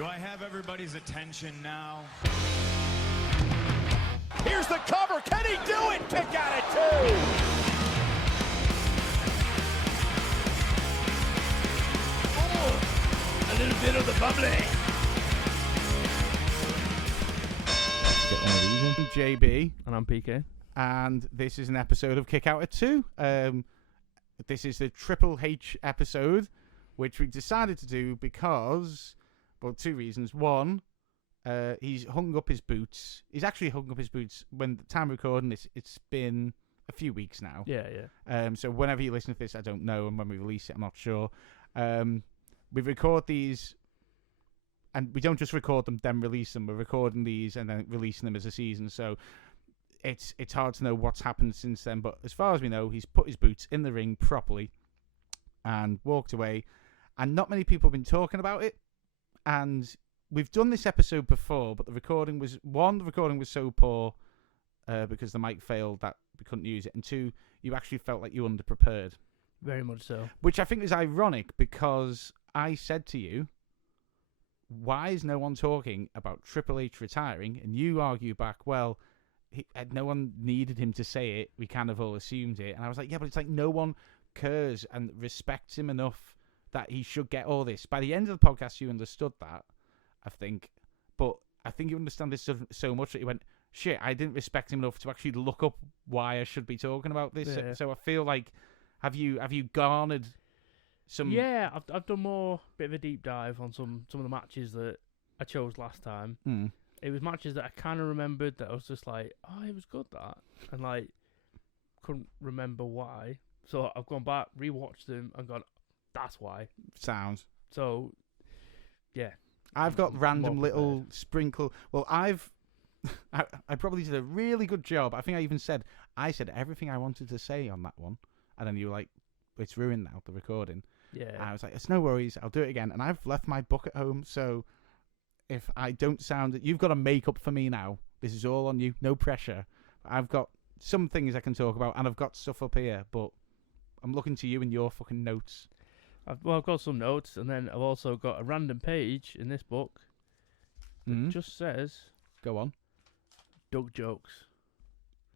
Do I have everybody's attention now? Here's the cover. Can he do it? Kick out at two. Oh, a little bit of the bubbly. Get one of these in. I'm JB, And I'm PK. and this is an episode of Kick Out at 2. This is the Triple H episode, which we decided to do because, well, two reasons. One, he's hung up his boots. He's actually hung up his boots when the time of recording this. It's been a few weeks now. Yeah, yeah. So whenever you listen to this, I don't know, and when we release it, I'm not sure. We record these, and we don't just record them, then release them. We're recording these and then releasing them as a season. So it's hard to know what's happened since then. But as far as we know, he's put his boots in the ring properly and walked away. And not many people have been talking about it. And we've done this episode before, but the recording was so poor because the mic failed that we couldn't use it. And two, you actually felt like you were underprepared. Very much so. Which I think is ironic because I said to you, why is no one talking about Triple H retiring? And you argue back, well, no one needed him to say it. We kind of all assumed it. And I was like, yeah, but it's like no one cares and respects him enough that he should get all this. By the end of the podcast, you understood that, I think. But I think you understand this so much that you went, shit, I didn't respect him enough to actually look up why I should be talking about this. Yeah. So I feel like, have you garnered some... Yeah, I've done more, bit of a deep dive on some of the matches that I chose last time. Hmm. It was matches that I kind of remembered that I was just like, oh, it was good, that. And, like, couldn't remember why. So I've gone back, rewatched them, and gone, that's why. Sounds. So, yeah. I've got random More little prepared. sprinkle... Well, I probably did a really good job. I think I said everything I wanted to say on that one. And then you were like, it's ruined now, the recording. Yeah. And I was like, it's no worries, I'll do it again. And I've left my book at home, so if I don't sound... You've got to make up for me now. This is all on you, no pressure. I've got some things I can talk about, and I've got stuff up here, but I'm looking to you and your fucking notes. I've got some notes, and then I've also got a random page in this book that just says Go on. Doug jokes.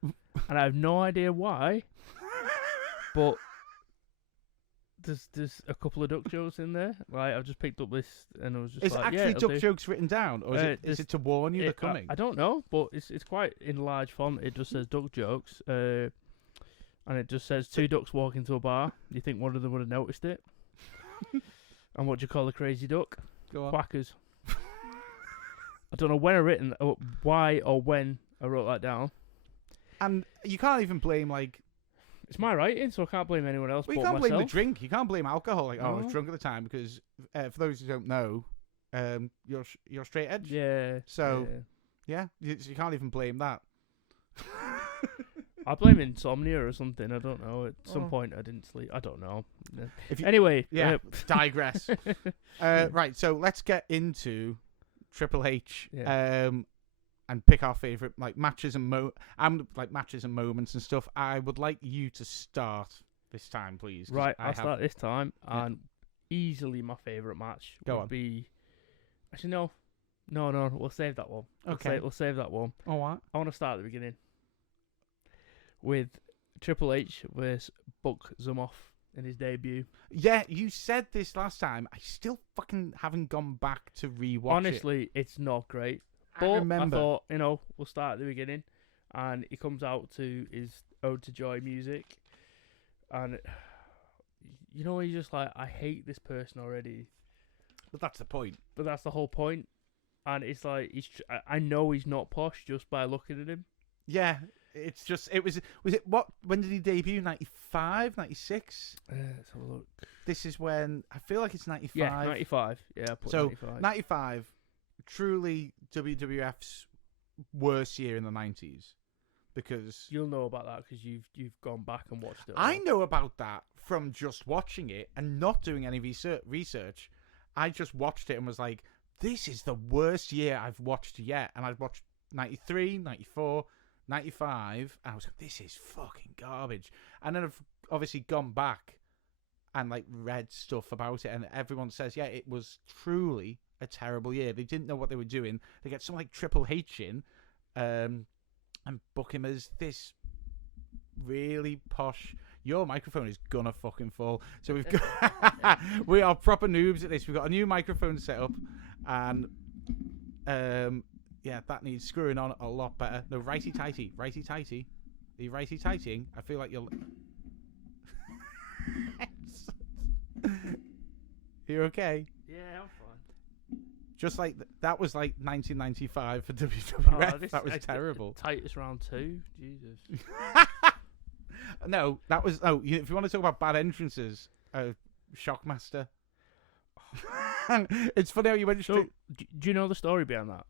And I have no idea why, but there's a couple of duck jokes in there. Like, I've just picked up this, and I was just Is like, actually yeah, it'll duck do. jokes written down, or is it to warn you they're coming? I don't know, but it's quite in large font. It just says duck jokes, and it just says two ducks walk into a bar. You think one of them would have noticed it? And what do you call a crazy duck? Go on. Quackers. I don't know when I written, why or when I wrote that down. And you can't even blame, like... It's my writing, so I can't blame anyone else Well, you but can't myself. blame the drink. You can't blame alcohol. Like, I was No. drunk at the time, because for those who don't know, you're straight edge. Yeah. So- yeah. Yeah, you can't even blame that. I blame insomnia or something. I don't know. At some Oh. point, I didn't sleep. I don't know. If you, Anyway. yeah, digress. Right, so let's get into Triple H. Yeah. And pick our favorite matches and matches and moments and stuff. I would like you to start this time, please. 'cause Right, I I'll start this time, Yeah. and easily my favourite match Go would on. be... Actually, no, we'll save that one. Okay. We'll save that one. All right. I want to start at the beginning with Triple H versus Buck Zumoff in his debut. Yeah, you said this last time. I still fucking haven't gone back to rewatch it. Honestly, it's not great. I But remember. I thought, we'll start at the beginning, and he comes out to his Ode to Joy music, and he's just like, I hate this person already. But that's the point. But that's the whole point. And it's like, I know he's not posh just by looking at him. Yeah, it's just, was it what, when did he debut? 95, 96? Let's have a look. This is when, I feel like it's 95. Yeah, 95. Yeah, I put So, 95. 95, truly WWF's worst year in the 90s. Because You'll know about that because you've gone back and watched it. I know about that from just watching it and not doing any research. I just watched it and was like, this is the worst year I've watched yet. And I've watched 93, 94, 95, and I was like, this is fucking garbage. And then I've obviously gone back and read stuff about it, and everyone says, yeah, it was truly a terrible year. They didn't know what they were doing. They get someone like Triple H in, and book him as this really posh. Your microphone is gonna fucking fall. So we've got we are proper noobs at this. We've got a new microphone set up, and yeah, that needs screwing on a lot better. No, righty tighty. Are you righty tightying? I feel like you're. You okay? Yeah, I'm fine. Just like that was like 1995 for WWF. Oh, that was terrible. Tightest round 2. Jesus. No, that was. Oh, if you want to talk about bad entrances, Shockmaster. It's funny how you went straight. So, do you know the story behind that?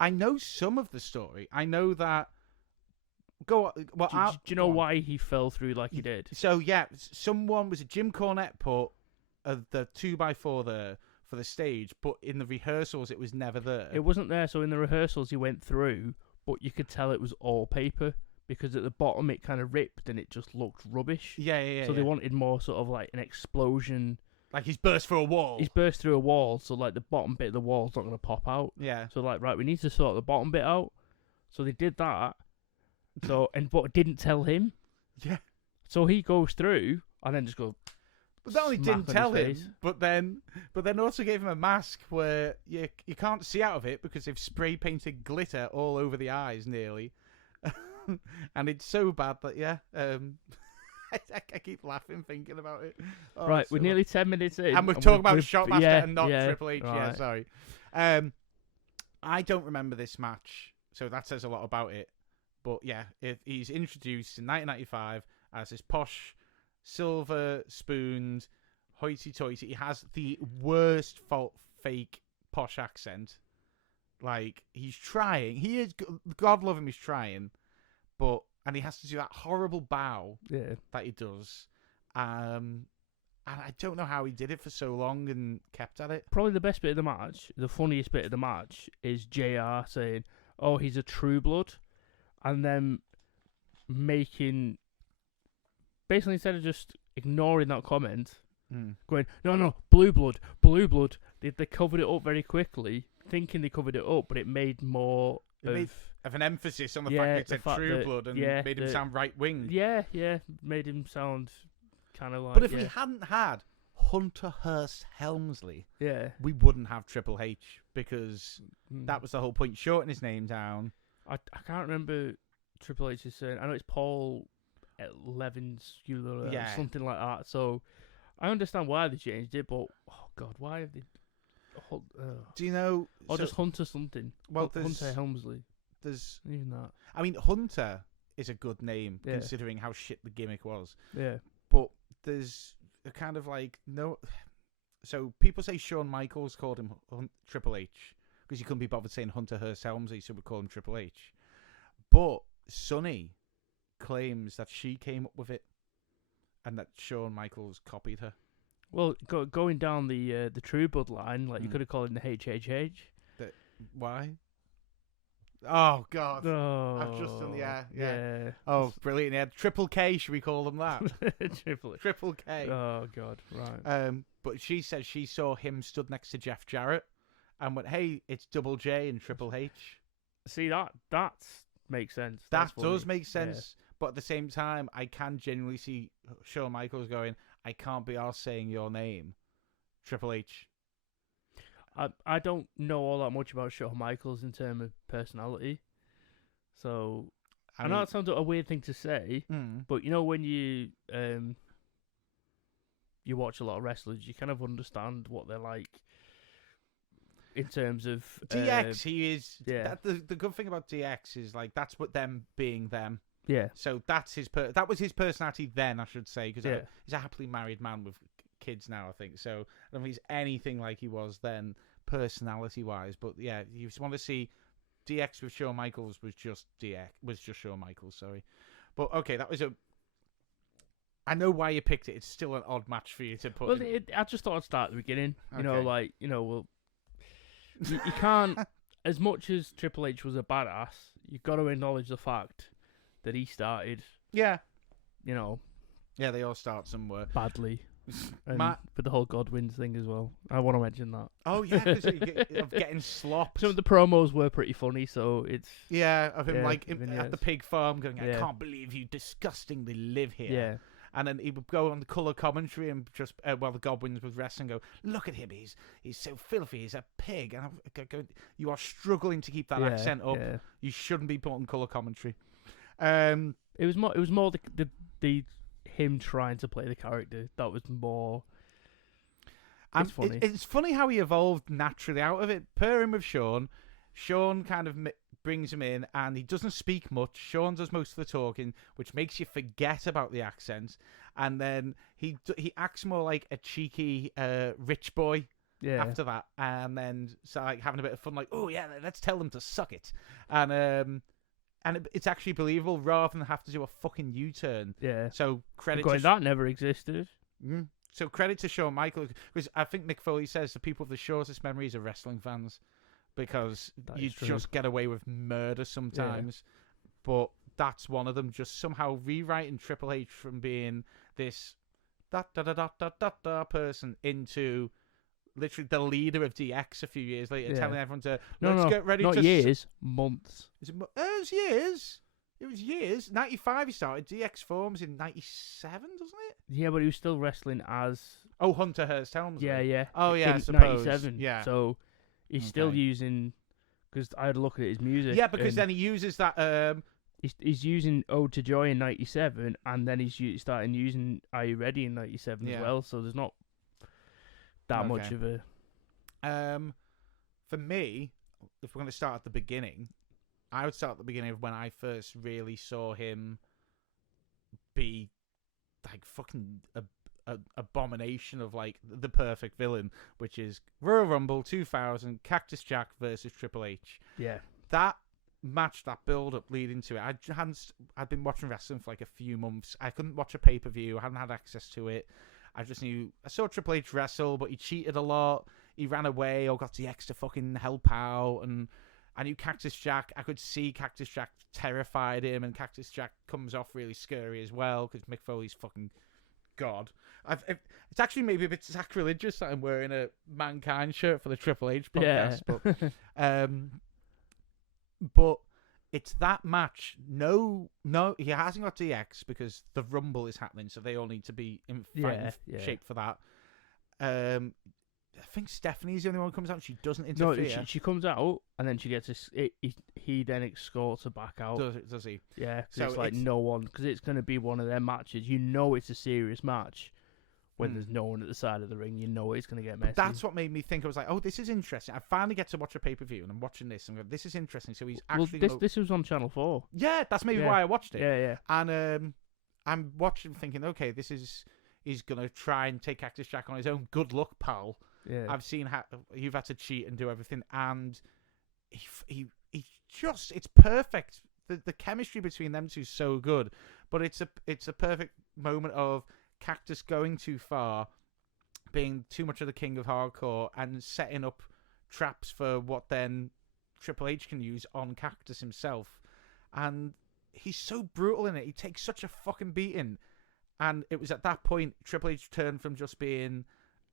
I know some of the story. I know that. Go. Well, do you know why he fell through like he did? So yeah, someone was a Jim Cornette put the 2x4 there for the stage, but in the rehearsals it was never there. It wasn't there, so in the rehearsals he went through, but you could tell it was all paper because at the bottom it kind of ripped and it just looked rubbish. Yeah. So they wanted more sort of like an explosion. Like he's burst through a wall. He's burst through a wall, so like the bottom bit of the wall's not going to pop out. Yeah. So like, right, we need to sort the bottom bit out. So they did that. So but didn't tell him. Yeah. So he goes through and then just go. But not only smack didn't on tell his him, face. but then also gave him a mask where you can't see out of it because they've spray painted glitter all over the eyes nearly, and it's so bad that I keep laughing thinking about it. Oh, Right, we're so nearly 10 minutes in, and we're talking about we've Shockmaster and not Triple H. right. Yeah, sorry. I don't remember this match, so that says a lot about it. But yeah, if he's introduced in 1995 as this posh, silver-spooned, hoity-toity. He has the worst fake posh accent. Like, he's trying. He is, God love him, he's trying. And he has to do that horrible bow that he does. And I don't know how he did it for so long and kept at it. Probably the best bit of the match, the funniest bit of the match, is JR saying, "Oh, he's a true blood," and then making, basically instead of just ignoring that comment, going, no, blue blood. They covered it up very quickly, thinking they covered it up, but it made more of an emphasis on the fact that it's true blood and made him sound right wing. Yeah, made him sound kind of like. But if we hadn't had Hunter Hearst Helmsley, we wouldn't have Triple H because that was the whole point. Shorten his name down. I can't remember Triple H's saying. I know it's Paul Levenscular, something like that. So I understand why they changed it, but oh god, why have they? Do you know? Or just Hunter something. Well, Hunter Helmsley. There's even that. I mean, Hunter is a good name considering how shit the gimmick was. Yeah. But there's a kind of like no. So people say Shawn Michaels called him Triple H because he couldn't be bothered saying Hunter Hearst Helmsley, so we call him Triple H. But Sunny claims that she came up with it, and that Shawn Michaels copied her. Well, going down the True Blood line, like you could have called it the HHH. Why? Oh God! Oh, I've just done yeah. Oh, brilliant! Yeah, Triple K. Should we call them that? Triple K. Oh God! Right. But she said she saw him stood next to Jeff Jarrett, and went, "Hey, it's Double J and Triple H." See that makes sense. That does make sense. Yeah. But at the same time, I can genuinely see Shawn Michaels going, "I can't be arsed saying your name, Triple H." I don't know all that much about Shawn Michaels in terms of personality, so I know that sounds a weird thing to say, but you know when you watch a lot of wrestlers, you kind of understand what they're like in terms of DX. He is the good thing about DX is like that's what them being them. Yeah. So that's that was his personality then, I should say, because he's a happily married man with kids now, I think. So I don't think he's anything like he was then, personality-wise. But yeah, you just want to see DX with Shawn Michaels was just Shawn Michaels. Sorry, but okay, that was a. I know why you picked it. It's still an odd match for you to put. Well, I just thought I'd start at the beginning. Okay. You can't. As much as Triple H was a badass, you've got to acknowledge the fact that he started. Yeah. Yeah, they all start somewhere. Badly. And Ma- with the whole Godwins thing as well. I want to mention that. Oh yeah, because of getting slopped. Some of the promos were pretty funny, so it's Yeah, of him Yeah, like at vignettes. the pig farm going, I Yeah. can't believe you disgustingly live here. yeah. And then he would go on the colour commentary and just while the Godwins was wrestling, go, look at him, he's so filthy, he's a pig. And I'm going, you are struggling to keep that accent up. Yeah. You shouldn't be putting colour commentary. It was more the him trying to play the character that was more. It's funny. It's funny how he evolved naturally out of it. Pairing with Sean kind of brings him in, and he doesn't speak much. Sean does most of the talking, which makes you forget about the accent. And then he acts more like a cheeky rich boy Yeah. after that, and then so like having a bit of fun, like, oh yeah, let's tell them to suck it, and it's actually believable rather than have to do a fucking U-turn. Yeah. So credit Going, to that never existed. So credit to Shawn Michaels, because I think Mick Foley says the people with the shortest memories are wrestling fans, because That you is true. just get away with murder sometimes. But that's one of them, just somehow rewriting Triple H from being this da person into literally the leader of DX a few years later, Yeah. telling everyone to No, let's no, get ready not to years, months. It was years. It was years. 95 he started. DX forms in 97, doesn't it? Yeah, but he was still wrestling as. Oh, Hunter Hearst Helmsley. Yeah. Oh, yeah, I in suppose. 97. Yeah. So he's still Okay. using. Because I had a look at his music. Yeah, because and then he uses that. he's using Ode to Joy in 97, and then he's starting using Are You Ready in 97 Yeah. as well. So there's not that much Okay. of a. For me, if we're going to start at the beginning, I would start at the beginning of when I first really saw him be like fucking a abomination of like the perfect villain, which is Royal Rumble 2000, Cactus Jack versus Triple H. Yeah. That match, that build up leading to it, I'd been watching wrestling for like a few months. I couldn't watch a pay-per-view. I hadn't had access to it. I saw Triple H wrestle, but he cheated a lot. He ran away or got DX to fucking help out, and I knew Cactus Jack. I could see Cactus Jack terrified him, and Cactus Jack comes off really scary as well because Mick Foley's fucking god. It's actually maybe a bit sacrilegious that I'm wearing a Mankind shirt for the Triple H podcast, but it's that match. No, he hasn't got DX because the Rumble is happening, so they all need to be in fighting shape for that. I think Stephanie's the only one who comes out and she doesn't interfere. No, she comes out and then she gets he then escorts her back out. Does he? Yeah, 'cause So it's like no one, because it's going to be one of their matches. You know it's a serious match when there's no one at the side of the ring. You know it's going to get messy. That's what made me think. I was like, oh, this is interesting. I finally get to watch a pay-per-view, and I'm watching this, and I'm going, this is interesting. So he's actually... this was on Channel 4. Yeah, that's maybe why I watched it. Yeah. And I'm watching thinking, okay, he's going to try and take Cactus Jack on his own. Good luck, pal. Yeah. I've seen how you've had to cheat and do everything, and he just, it's perfect. The chemistry between them two is so good, but it's a perfect moment of Cactus going too far, being too much of the king of hardcore, and setting up traps for what then Triple H can use on Cactus himself. And he's so brutal in it. He takes such a fucking beating. And it was at that point Triple H turned from just being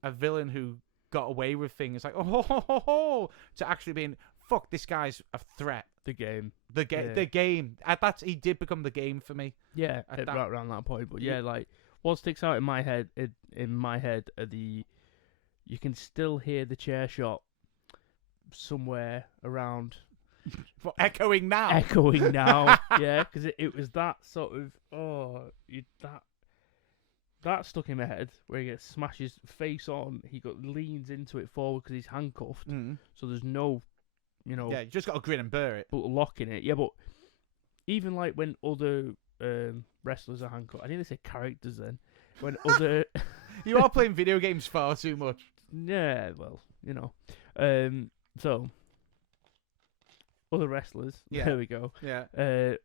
a villain who got away with things like to actually being, fuck, this guy's a threat. The game. The game. He did become the game for me. Yeah, right around that point. But yeah, like what sticks out in my head are you can still hear the chair shot somewhere around. Echoing now. Yeah, because it was that sort of that stuck in my head where he gets smashes face on. He leans into it forward because he's handcuffed. So there's no, yeah, you just got to grin and bear it. But locking it, yeah. But even like when other wrestlers are handcuffed, I think they say characters then. When other you are playing video games far too much. Yeah, well, so other wrestlers. Yeah. There we go. Yeah.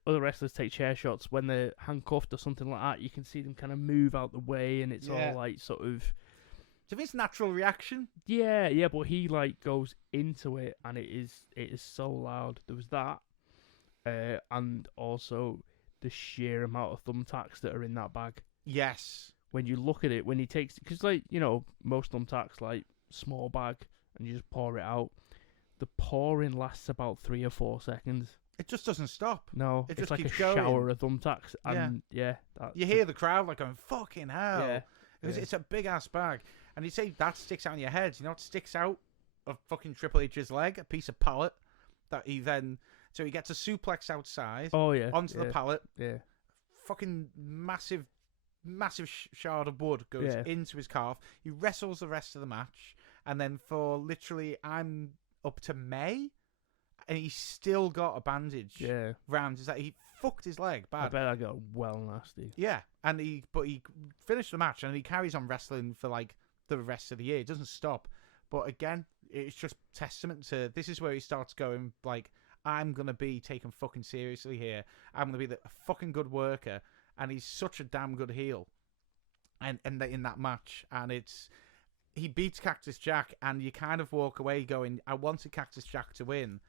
Other wrestlers take chair shots when they're handcuffed or something like that. You can see them kind of move out the way, and it's all like sort of. So it's natural reaction. Yeah, but he like goes into it, and it is so loud. There was that, and also the sheer amount of thumbtacks that are in that bag. Yes. when you look at it, when he takes, because like most thumbtacks like small bag and you just pour it out. The pouring lasts about 3 or 4 seconds. It just doesn't stop. No, it it's just like a keeps going. shower of thumbtacks, and You hear the crowd like going, "Fucking hell!" Yeah, It's a big ass bag, and you say that sticks out in your head. You know what sticks out of fucking Triple H's leg? A piece of pallet that he then. So he gets a suplex outside. Oh yeah, onto the pallet. Yeah. Fucking massive shard of wood goes into his calf. He wrestles the rest of the match, and then for literally, I'm up to May, and he's still got a bandage round his leg. He fucked his leg bad. I bet I got well nasty. Yeah, and he finished the match, and he carries on wrestling for like the rest of the year. It doesn't stop. But again, it's just testament to this is where he starts going like, I'm gonna be taken fucking seriously here. I'm gonna be a fucking good worker, and he's such a damn good heel. And in that match, and he beats Cactus Jack, and you kind of walk away going, I wanted Cactus Jack to win.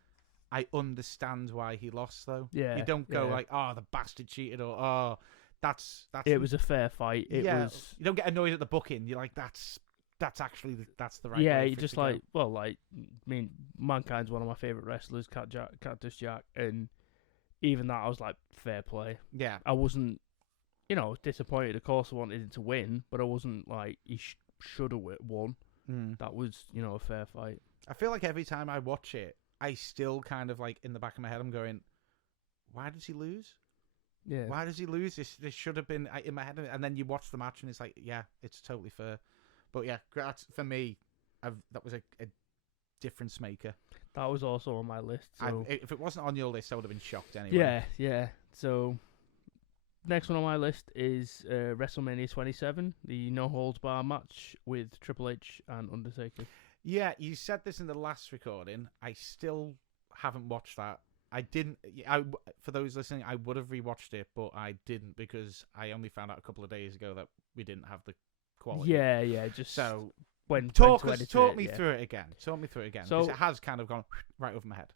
I understand why he lost, though. Yeah, you don't go like, oh, the bastard cheated, or oh, that's. It was a fair fight. It was. You don't get annoyed at the booking. You're like, that's the right. Yeah, way you for it just to like, go. well, like, I mean, Mankind's one of my favorite wrestlers, Cactus Jack, and even that, I was like, fair play. Yeah, I wasn't, disappointed. Of course, I wanted him to win, but I wasn't like he should have won. That was, a fair fight. I feel like every time I watch it, I still kind of like in the back of my head, I'm going, why does he lose? Yeah. Why does he lose? This should have been in my head. And then you watch the match and it's like, yeah, it's totally fair. But yeah, that's, for me, that was a difference maker. That was also on my list. So. If it wasn't on your list, I would have been shocked anyway. Yeah. So, next one on my list is WrestleMania 27, the No Holds Bar match with Triple H and Undertaker. Yeah, you said this in the last recording. I still haven't watched that. I didn't. For those listening, I would have rewatched it, but I didn't because I only found out a couple of days ago that we didn't have the quality. Yeah. Just so when talk me through it again. Talk me through it again. So because it has kind of gone right over my head.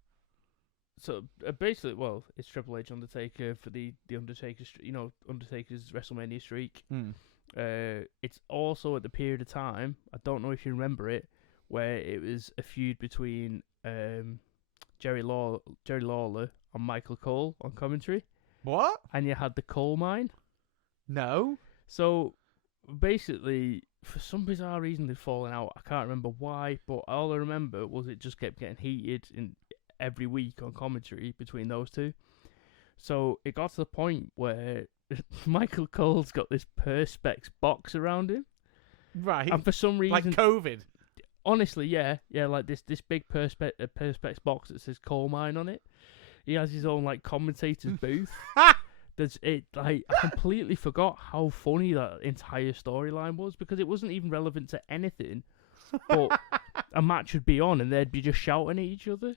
So basically, well, it's Triple H Undertaker for the Undertaker, Undertaker's WrestleMania streak. It's also at the period of time, I don't know if you remember it, where it was a feud between Jerry Lawler and Michael Cole on commentary. What? And you had the coal mine. No. So basically, for some bizarre reason, they'd fallen out. I can't remember why, but all I remember was it just kept getting heated every week on commentary between those two. So it got to the point where Michael Cole's got this Perspex box around him. Right. And for some reason... Like COVID. Honestly, yeah, like this big Perspex box that says coal mine on it. He has his own like commentator's booth. I completely forgot how funny that entire storyline was because it wasn't even relevant to anything. But a match would be on and they'd be just shouting at each other.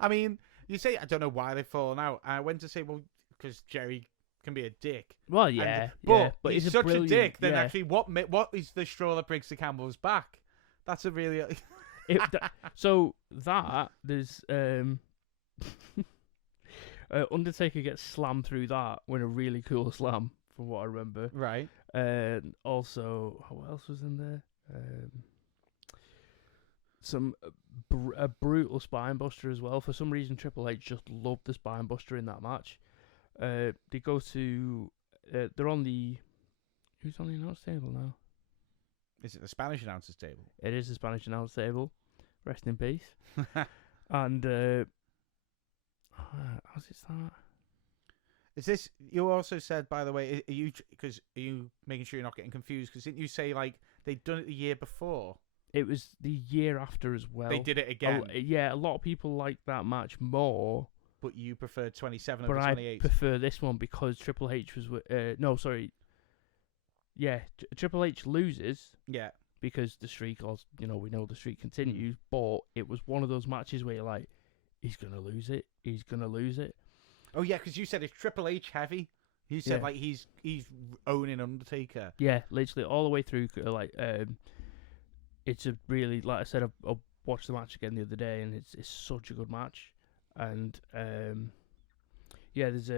I mean, you say I don't know why they've fallen out. I went to say, well, because Jerry can be a dick. Well, yeah, but he's such a dick. Then yeah. actually, what is the straw that breaks the camel's back? That's a really. So there's Undertaker gets slammed through that with a really cool slam, from what I remember. Right. Also, what else was in there? A brutal spine buster as well. For some reason, Triple H just loved the spine buster in that match. They go to. They're on the. Who's on the announce table now? Is it the Spanish announcers table? It is the Spanish announce table. Rest in peace. And how's it start? Is this? You also said, by the way, are you making sure you're not getting confused? Because didn't you say like they'd done it the year before? It was the year after as well. They did it again. Yeah, a lot of people liked that match more. But you preferred 27 over 28. But I prefer this one because Triple H was Yeah, Triple H loses. Yeah. Because the streak, we know the streak continues. But it was one of those matches where you're like, he's gonna lose it. He's gonna lose it. Oh yeah, because you said it's Triple H heavy. You said like he's owning Undertaker. Yeah, literally all the way through. It's a really, like I said, I watched the match again the other day, and it's such a good match. And there's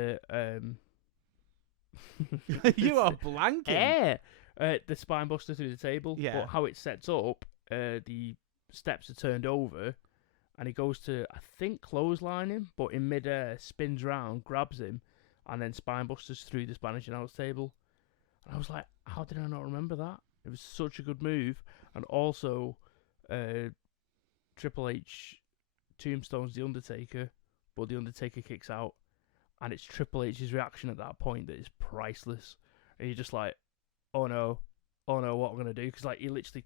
You are blanking. Yeah. The spine buster through the table. Yeah. But how it sets up, the steps are turned over, and he goes to, I think, clothesline him, but in midair spins round, grabs him, and then spine busters through the Spanish announce table. And I was like, how did I not remember that? It was such a good move. And also, Triple H tombstones the Undertaker, but the Undertaker kicks out, and it's Triple H's reaction at that point that is priceless. And you're just like, oh no, what am I gonna do? Because like he literally,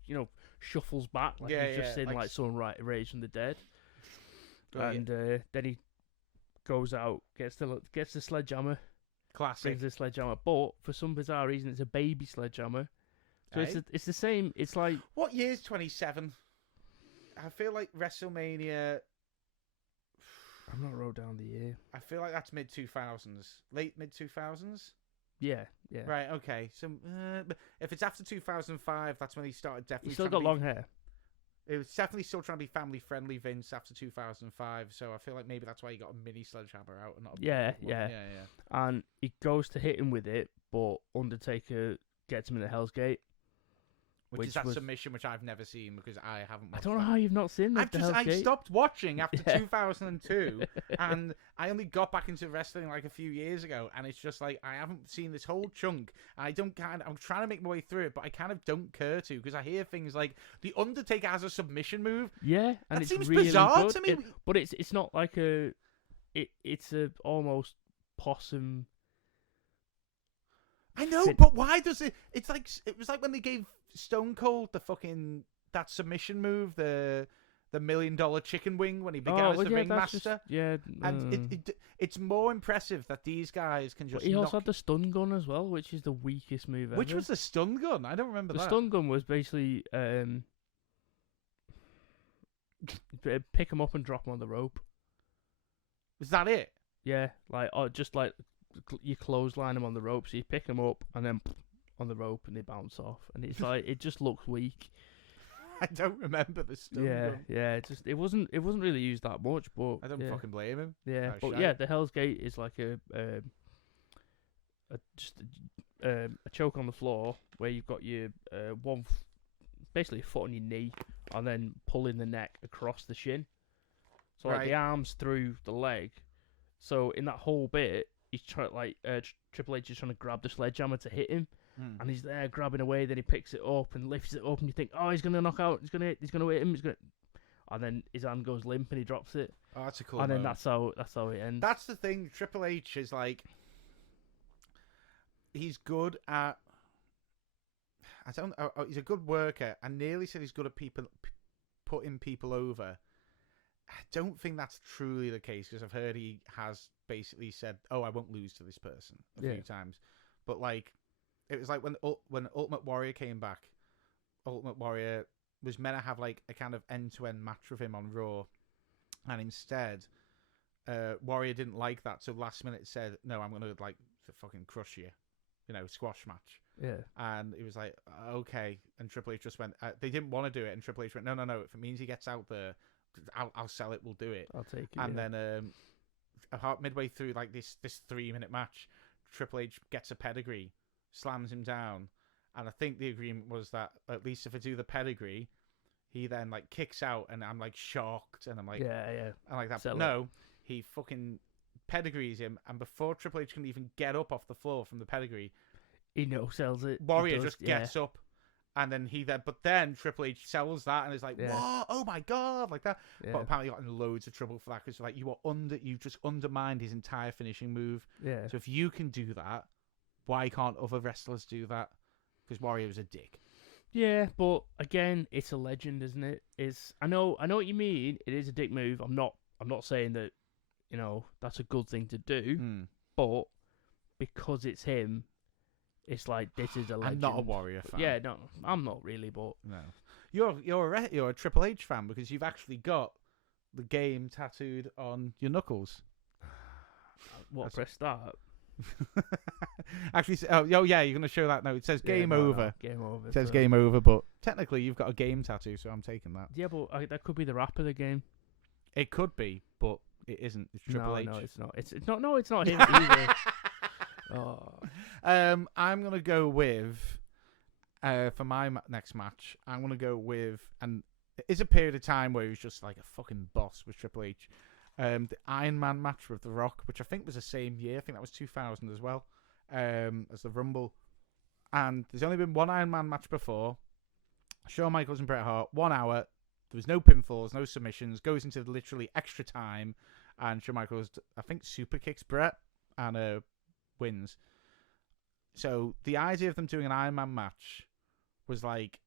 shuffles back like he's just seen like someone raised from the dead, and then he goes out, gets the sledgehammer, classic, brings the sledgehammer, but for some bizarre reason it's a baby sledgehammer. So it's the same. It's like, what year is 27? I feel like WrestleMania. I've not wrote down the year. I feel like that's mid 2000s, late mid 2000s. Yeah. Right. Okay. So but if it's after 2005, that's when he started definitely. He still got long hair. It was definitely still trying to be family friendly, Vince, after 2005. So I feel like maybe that's why he got a mini sledgehammer out and not. Yeah. And he goes to hit him with it, but Undertaker gets him in the Hell's Gate. Which is that submission, which I've never seen because I haven't watched. I don't know how you've not seen that. I stopped watching after 2002, and I only got back into wrestling like a few years ago, and it's just like I haven't seen this whole chunk. And I'm trying to make my way through it, but I kind of don't care to because I hear things like the Undertaker has a submission move. Yeah, and that it seems really bizarre good. to me. But it's not like it's a almost possum. I know, but why does it? It was like when they gave Stone Cold that submission move, the $1 million chicken wing when he began as the ringmaster. And it's more impressive that these guys can just. But he also had the stun gun as well, which is the weakest move ever. Which was the stun gun? I don't remember that. The stun gun was basically pick him up and drop him on the rope. Was that it? Yeah, just like you clothesline him on the rope, so you pick him up and then on the rope and they bounce off, and it's like it just looks weak. I don't remember the stun gun. Yeah, it wasn't really used that much, but I don't fucking blame him. Yeah, but yeah, the Hell's Gate is like a choke on the floor where you've got your basically a foot on your knee and then pulling the neck across the shin, so like the arms through the leg. So in that whole bit, he's trying Triple H is trying to grab the sledgehammer to hit him, and he's there grabbing away. Then he picks it up and lifts it up, and you think, oh, he's gonna knock out, he's gonna hit him, and then his hand goes limp and he drops it. Oh, that's a cool. And moment. then that's how it ends. That's the thing. Triple H is like, he's good at. He's a good worker. I nearly said he's good at putting people over. I don't think that's truly the case because I've heard he has basically said, "Oh, I won't lose to this person" a few times. But like, it was like when Ultimate Warrior came back. Ultimate Warrior was meant to have like a kind of end-to-end match with him on Raw, and instead, Warrior didn't like that. So last minute said, "No, I'm gonna like fucking crush you," squash match. Yeah. And it was like, okay. And Triple H just went. They didn't want to do it, and Triple H went, "No. If it means he gets out there, I'll sell it. We'll do it. I'll take it." And then midway through like this 3-minute match, Triple H gets a pedigree, slams him down, and I think the agreement was that at least if I do the pedigree, he then like kicks out, and I'm like shocked, and I'm like, yeah, and like that. Sell But no, he fucking pedigrees him, and before Triple H can even get up off the floor from the pedigree, he sells it. Warrior just gets up. And then but then Triple H sells that and is like, "What? Oh my god!" like that. Yeah. But apparently, got in loads of trouble for that because like you just undermined his entire finishing move. Yeah. So if you can do that, why can't other wrestlers do that? Because Warrior was a dick. Yeah, but again, it's a legend, isn't it? I know what you mean. It is a dick move. I'm not saying that, that's a good thing to do. But because it's him. It's like this is a legend. I'm not a Warrior fan. Yeah, no, I'm not really, but no, you're a Triple H fan because you've actually got the game tattooed on your knuckles. What? Press start. Actually, you're going to show that now. It says game over. No, game over. It says game over, but technically you've got a game tattoo, so I'm taking that. Yeah, but that could be the rap of the game. It could be, but it isn't. It's Triple H. No, it's not. It's not. No, it's not him either. Oh, I'm gonna go with for my next match. I'm gonna go with, and it is a period of time where he was just like a fucking boss with Triple H. The Iron Man match with The Rock, which I think was the same year. I think that was 2000 as well, as the Rumble. And there's only been one Iron Man match before. Shawn Michaels and Bret Hart, 1 hour. There was no pinfalls, no submissions. Goes into literally extra time, and Shawn Michaels, I think, super kicks Bret and wins. So the idea of them doing an Iron Man match was like,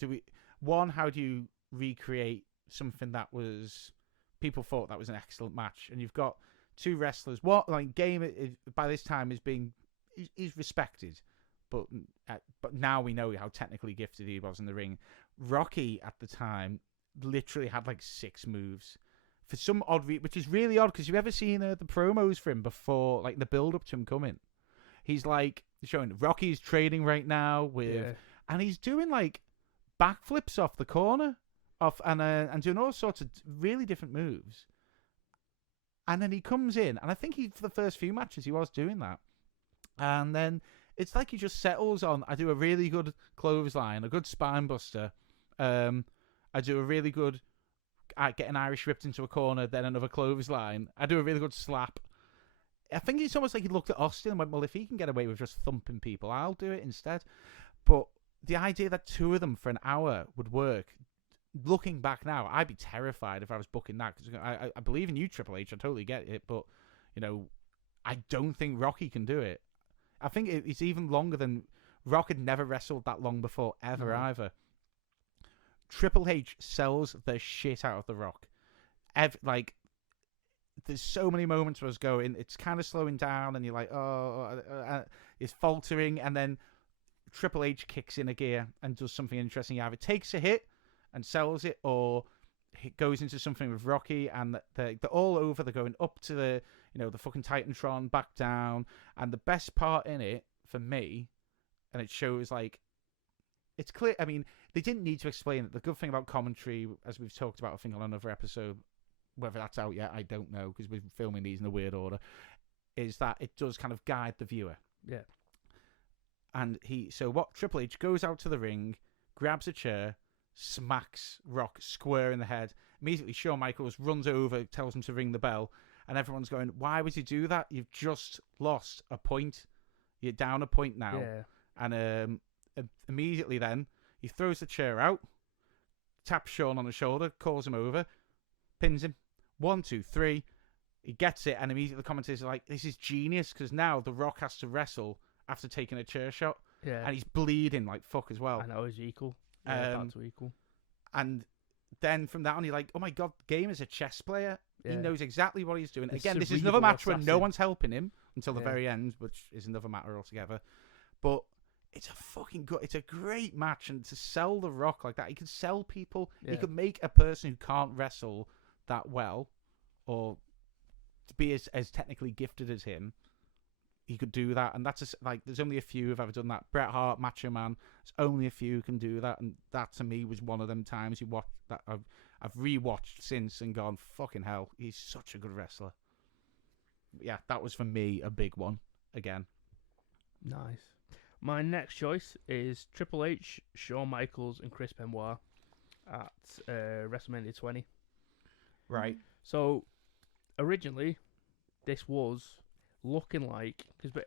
how do you recreate something that was people thought that was an excellent match, and you've got two wrestlers. What like game by this time is respected, but now we know how technically gifted he was in the ring. Rocky at the time literally had like 6 moves for some odd which is really odd because you've ever seen the promos for him before, like the build up to him coming. He's like showing Rocky's trading right now with, and he's doing like backflips off the corner, and doing all sorts of really different moves. And then he comes in, and I think for the first few matches he was doing that, and then it's like he just settles on, I do a really good clothesline, a good spine buster, I do a really good, I get an Irish ripped into a corner, then another clothesline, I do a really good slap. I think it's almost like he looked at Austin and went, well, if he can get away with just thumping people, I'll do it instead. But the idea that 2 of them for an hour would work, looking back now, I'd be terrified if I was booking that. Because I believe in you, Triple H, I totally get it. But, I don't think Rocky can do it. I think it's even longer than... Rock had never wrestled that long before, ever, either. Triple H sells the shit out of The Rock. There's so many moments where it's kind of slowing down, and you're like, it's faltering, and then Triple H kicks in a gear and does something interesting. He either takes a hit and sells it, or it goes into something with Rocky, and they're all over. They're going up to the fucking Titantron, back down, and the best part in it for me, and it shows like it's clear. I mean, they didn't need to explain it. The good thing about commentary, as we've talked about, I think on another episode, whether that's out yet, I don't know, because we're filming these in a weird order, is that it does kind of guide the viewer. Yeah. And what Triple H goes out to the ring, grabs a chair, smacks Rock square in the head. Immediately, Shawn Michaels runs over, tells him to ring the bell, and everyone's going, why would you do that? You've just lost a point. You're down a point now. Yeah. And immediately then, he throws the chair out, taps Shawn on the shoulder, calls him over, pins him. 1, 2, 3. He gets it, and immediately the commentators are like, this is genius, because now The Rock has to wrestle after taking a chair shot. Yeah. And he's bleeding like fuck as well. I know, he's equal. Yeah, back to equal. And then from that on, you're like, oh my god, Game is a chess player. Yeah. He knows exactly what he's doing. It's Again, this is cerebral another match where no assassin. one's helping him until the very end, which is another matter altogether. But it's it's a great match, and to sell The Rock like that, he could sell people. Yeah. He could make a person who can't wrestle that well, or to be as technically gifted as him, he could do that. And that's there's only a few who've ever done that. Bret Hart, Macho Man, there's only a few who can do that, and that to me was one of them times you watch that I've rewatched since and gone, fucking hell, he's such a good wrestler. Yeah, that was for me a big one again. Nice. My next choice is Triple H, Shawn Michaels, and Chris Benoit at WrestleMania 20. Right. So, originally, this was looking like... Because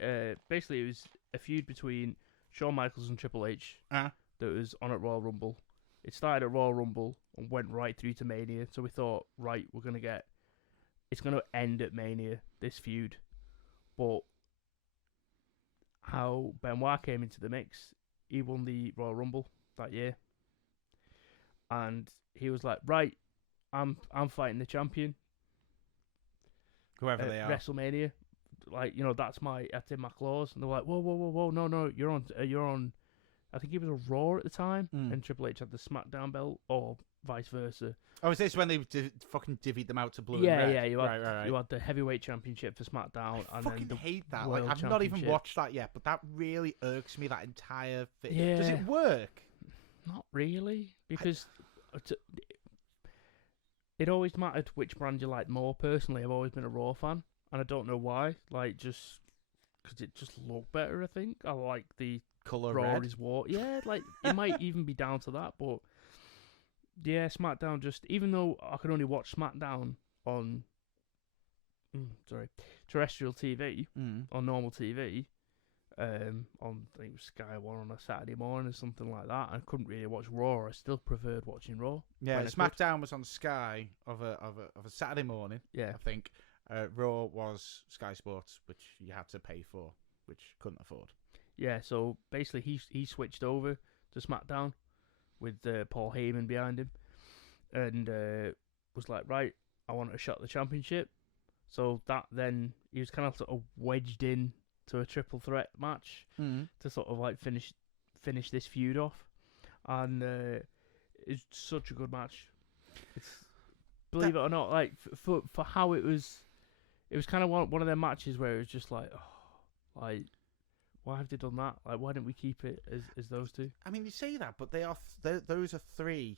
basically it was a feud between Shawn Michaels and Triple H that was on at Royal Rumble. It started at Royal Rumble and went right through to Mania. So we thought, right, we're going to get... It's going to end at Mania, this feud. But how Benoit came into the mix, he won the Royal Rumble that year. And he was like, right, I'm fighting the champion. Whoever they are. WrestleMania. Like, that's in my clause. And they're like, whoa, no, you're on, I think he was a Raw at the time, and Triple H had the SmackDown belt, or vice versa. Oh, is this when they fucking divvied them out to blue Yeah, and red? yeah, you had the heavyweight championship for SmackDown, I and fucking then the hate that. World I've not even Championship. watched that yet, but that really irks me, that entire thing. Yeah. Does it work? Not really, because it always mattered which brand you liked more. Personally, I've always been a Raw fan, and I don't know why. Like, just because it just looked better. I think I like the Colour Raw red. is War. Yeah, like it might even be down to that, but yeah, SmackDown just even though I could only watch SmackDown on terrestrial TV on normal TV, on I think it was Sky One on a Saturday morning or something like that. I couldn't really watch Raw. I still preferred watching Raw. Yeah, when I could. SmackDown was on Sky of a Saturday morning. Yeah, I think Raw was Sky Sports, which you had to pay for, which couldn't afford. yeah. So basically, he switched over to SmackDown with Paul Heyman behind him, and was like, right, I want a shot at the championship. So that then he was kind of sort of wedged in to a triple threat match to sort of like finish this feud off, and it's such a good match. It's believe it or not, like for how it was kind of one of them matches where it was just like, oh, like why have they done that? Like why didn't we keep it as those two? I mean, you say that, but those are three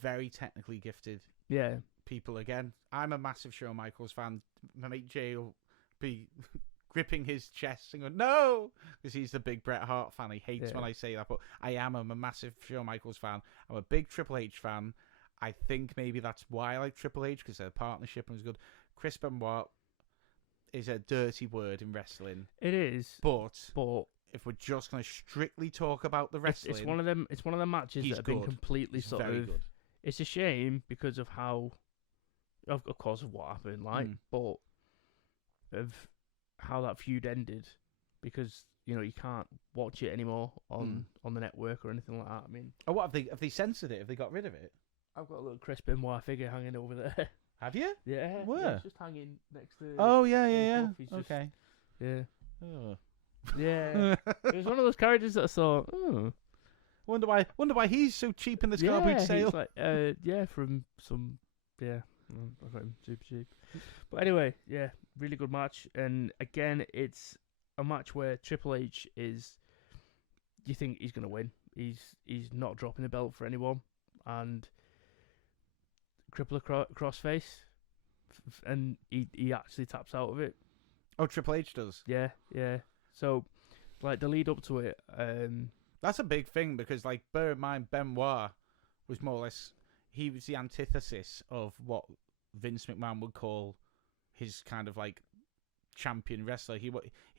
very technically gifted Yeah, people. Again, I'm a massive Shawn Michaels fan. My mate Jay will be gripping his chest and going, no, because he's the big Bret Hart fan. He hates when I say that, but I'm a massive Shawn Michaels fan. I'm a big Triple H fan. I think maybe that's why I like Triple H, because their partnership was good. Chris Benoit is a dirty word in wrestling. it is. But But if we're just going to strictly talk about the wrestling, it's one of them. It's one of the matches he's that have been good. completely He's sort very of. good. It's a shame because of how, of course, of what happened, like, but of how that feud ended, because you can't watch it anymore on the network or anything like that. I mean, Oh, what have they censored it? Have they got rid of it? I've got a little Chris Benoit figure hanging over there. Have you? Yeah, Where? it's just hanging next to. Oh yeah. He's just- Okay. Yeah, Oh. yeah. It was one of those characters that I saw. Oh, Wonder why he's so cheap in this garbage yeah, sale. he's like, from some, I got him super cheap. But anyway, yeah, really good match, and again, it's a match where Triple H is. You think he's gonna win? He's not dropping the belt for anyone, and crippler crossface, and he actually taps out of it. Oh, Triple H does. Yeah. So, like the lead up to it, That's a big thing because, like, bear in mind, Benoit was more or less he was the antithesis of what Vince McMahon would call his kind of like champion wrestler. He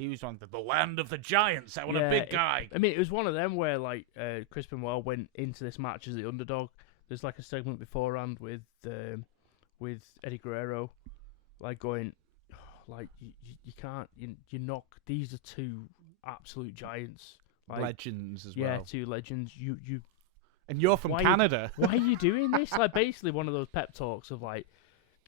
was on the land of the giants. I want a big guy. It was one of them where like Chris Benoit went into this match as the underdog. There's like a segment beforehand with Eddie Guerrero, like going, like you can't you knock, these are two absolute giants, like, Legends as yeah, well. two legends. You And you're from Canada. why are you doing this? Like basically one of those pep talks of like,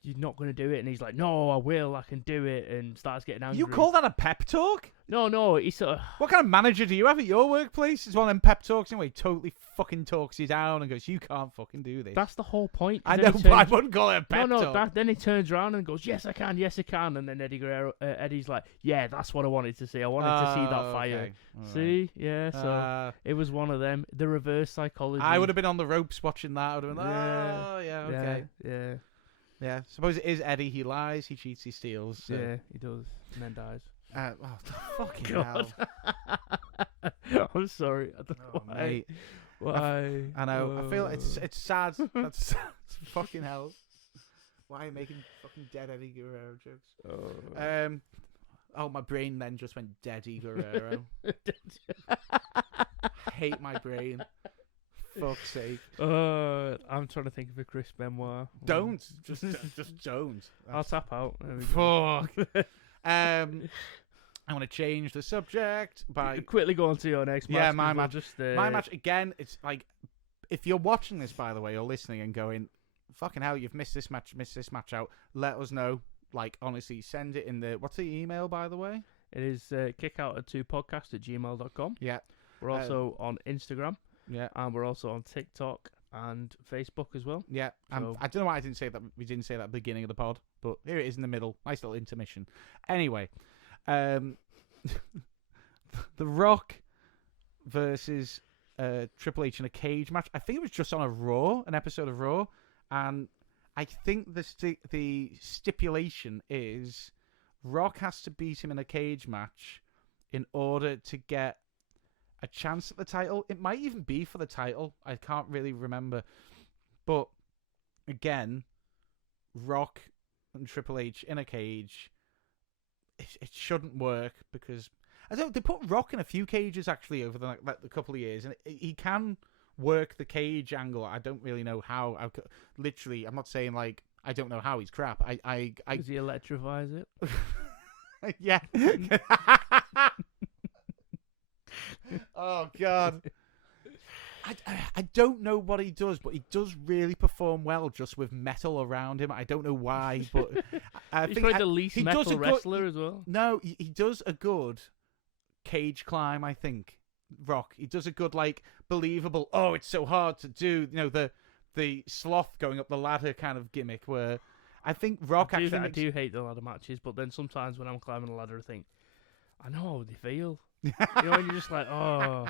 you're not going to do it, and he's like, no, I will, I can do it, and starts getting angry. You call that a pep talk? No, he's sort of... What kind of manager do you have at your workplace? It's one of them pep talks in where he totally fucking talks you down and goes, you can't fucking do this. That's the whole point. I know, but I wouldn't call it a pep talk. Then he turns around and goes, yes, I can, and then Eddie's like, yeah, that's what I wanted to see. I wanted to see that fire. Okay. All See? Yeah, so it was one of them. The reverse psychology. I would have been on the ropes watching that. I would have been, Yeah. oh, yeah, okay. Yeah. Suppose it is Eddie. He lies, he cheats, he steals. So. Yeah, he does, and then dies. Fucking God. hell. I'm sorry. I don't know why. Mate. Why? I know. I feel it's sad. That's fucking hell. Why are you making fucking dead Eddie Guerrero jokes? Oh, my brain then just went Deady Guerrero. Hate my brain. Fuck's sake. I'm trying to think of a Chris Benoit. Don't. Just don't. I'll tap out. There we go. Fuck. I want to change the subject by quickly go on to your next match. Yeah, my match. Just, my match again. It's like, if you're watching this, by the way, or listening and going, fucking hell, you've missed this match out. Let us know. Like, honestly, send it in the. What's the email, by the way? It is kickout2podcast@gmail.com. Yeah. We're also on Instagram. Yeah. And we're also on TikTok and Facebook as well. Yeah. So, I don't know why I didn't say that. We didn't say that at the beginning of the pod, but here it is in the middle. Nice little intermission. Anyway, The Rock versus Triple H in a cage match. I think it was just on an episode of Raw, and I think the stipulation is Rock has to beat him in a cage match in order to get a chance at the title. It might even be for the title. I can't really remember. But again, Rock and Triple H in a cage, it shouldn't work because they put Rock in a few cages actually over the couple of years, and he can work the cage angle. I don't really know how. Literally, I'm not saying like I don't know how he's crap. Does he electrifies it? Yeah. Oh God. I don't know what he does, but he does really perform well just with metal around him. I don't know why, but I He's think probably the least metal wrestler as well. No, he does a good cage climb. I think Rock. He does a good like believable. Oh, it's so hard to do. You know the sloth going up the ladder kind of gimmick. Where I think Rock I actually. do hate the ladder matches, but then sometimes when I'm climbing a ladder, I think I know how they feel. You know, and you're just like, oh.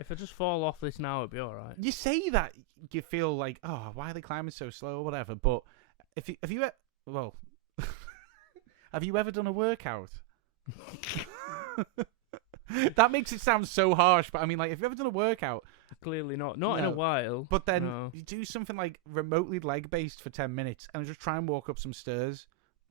If I just fall off this now, it'd be all right. You say that you feel like, oh, why are they climbing so slow or whatever? But have you ever done a workout? That makes it sound so harsh, but I mean, like, have you ever done a workout? Clearly not. Not in a while. But then you do something like remotely leg-based for 10 minutes and just try and walk up some stairs.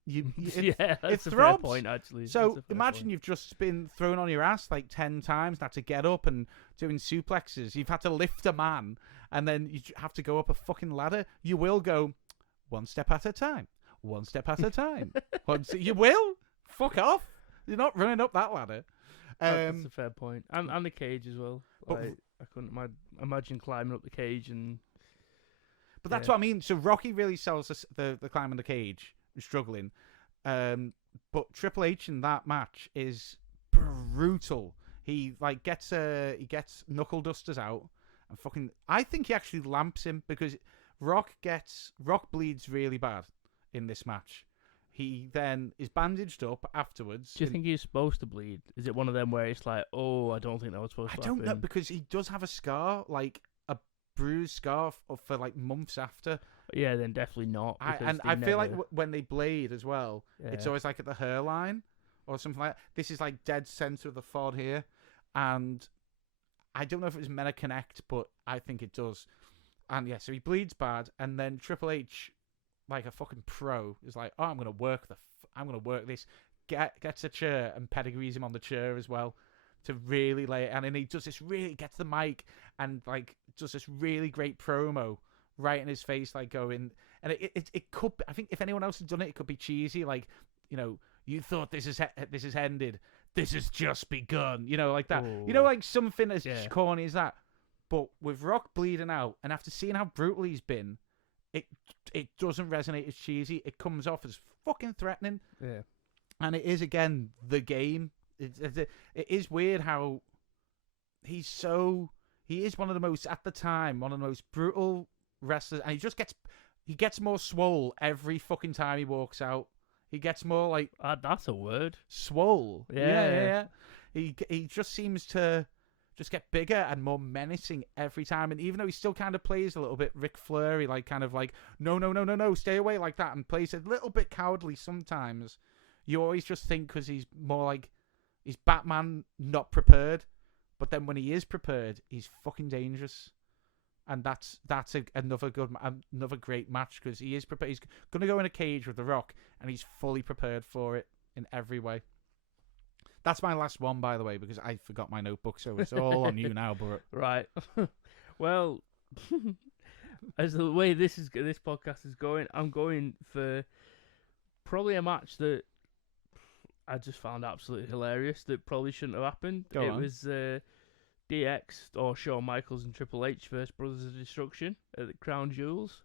That's a fair point, actually. So imagine you've just been thrown on your ass like 10 times, had to get up and doing suplexes. You've had to lift a man, and then you have to go up a fucking ladder. You will go one step at a time. One step at a time. You will. Fuck off. You're not running up that ladder. That's a fair point. And the cage as well. Like, I couldn't imagine climbing up the cage and. But that's what I mean. So Rocky really sells the climbing the cage. Struggling, but Triple H in that match is brutal. He like gets knuckle dusters out and fucking. I think he actually lamps him because Rock bleeds really bad in this match. He then is bandaged up afterwards. Do you think he's supposed to bleed? Is it one of them where it's like, oh, I don't think that was supposed to happen? I don't know because he does have a scar, like a bruised scar for like months after. Yeah, then definitely not. I feel like when they blade as well, it's always like at the hairline or something like that. This is like dead center of the forehead here. And I don't know if it was meant to connect, but I think it does. And yeah, so he bleeds bad. And then Triple H, like a fucking pro, is like, oh, I'm going to work this. Gets a chair and pedigrees him on the chair as well to really lay it. And then he does this gets the mic and like does this really great promo right in his face, like going, and it could. I think if anyone else had done it, it could be cheesy. Like, you know, you thought this is ended, this has just begun. You know, like that. Ooh. You know, like something as corny as that. But with Rock bleeding out, and after seeing how brutal he's been, it doesn't resonate as cheesy. It comes off as fucking threatening. Yeah, and it is again the game. It is weird how he is one of the most at the time one of the most brutal wrestlers, and he gets more swole every fucking time he walks out. He gets more like that's a word. Swole. Yeah. He just seems to just get bigger and more menacing every time. And even though he still kind of plays a little bit Ric Flair, like kind of like no, stay away like that, and plays a little bit cowardly sometimes. You always just think because he's more like he's Batman not prepared, but then when he is prepared, he's fucking dangerous. And that's another great match because he is prepared. He's going to go in a cage with The Rock, and he's fully prepared for it in every way. That's my last one, by the way, because I forgot my notebook, so it's all on you now, Burrett. Right. Well, as the way this podcast is going, I'm going for probably a match that I just found absolutely hilarious that probably shouldn't have happened. Go on. It was DX or Shawn Michaels and Triple H versus Brothers of Destruction at the Crown Jewels.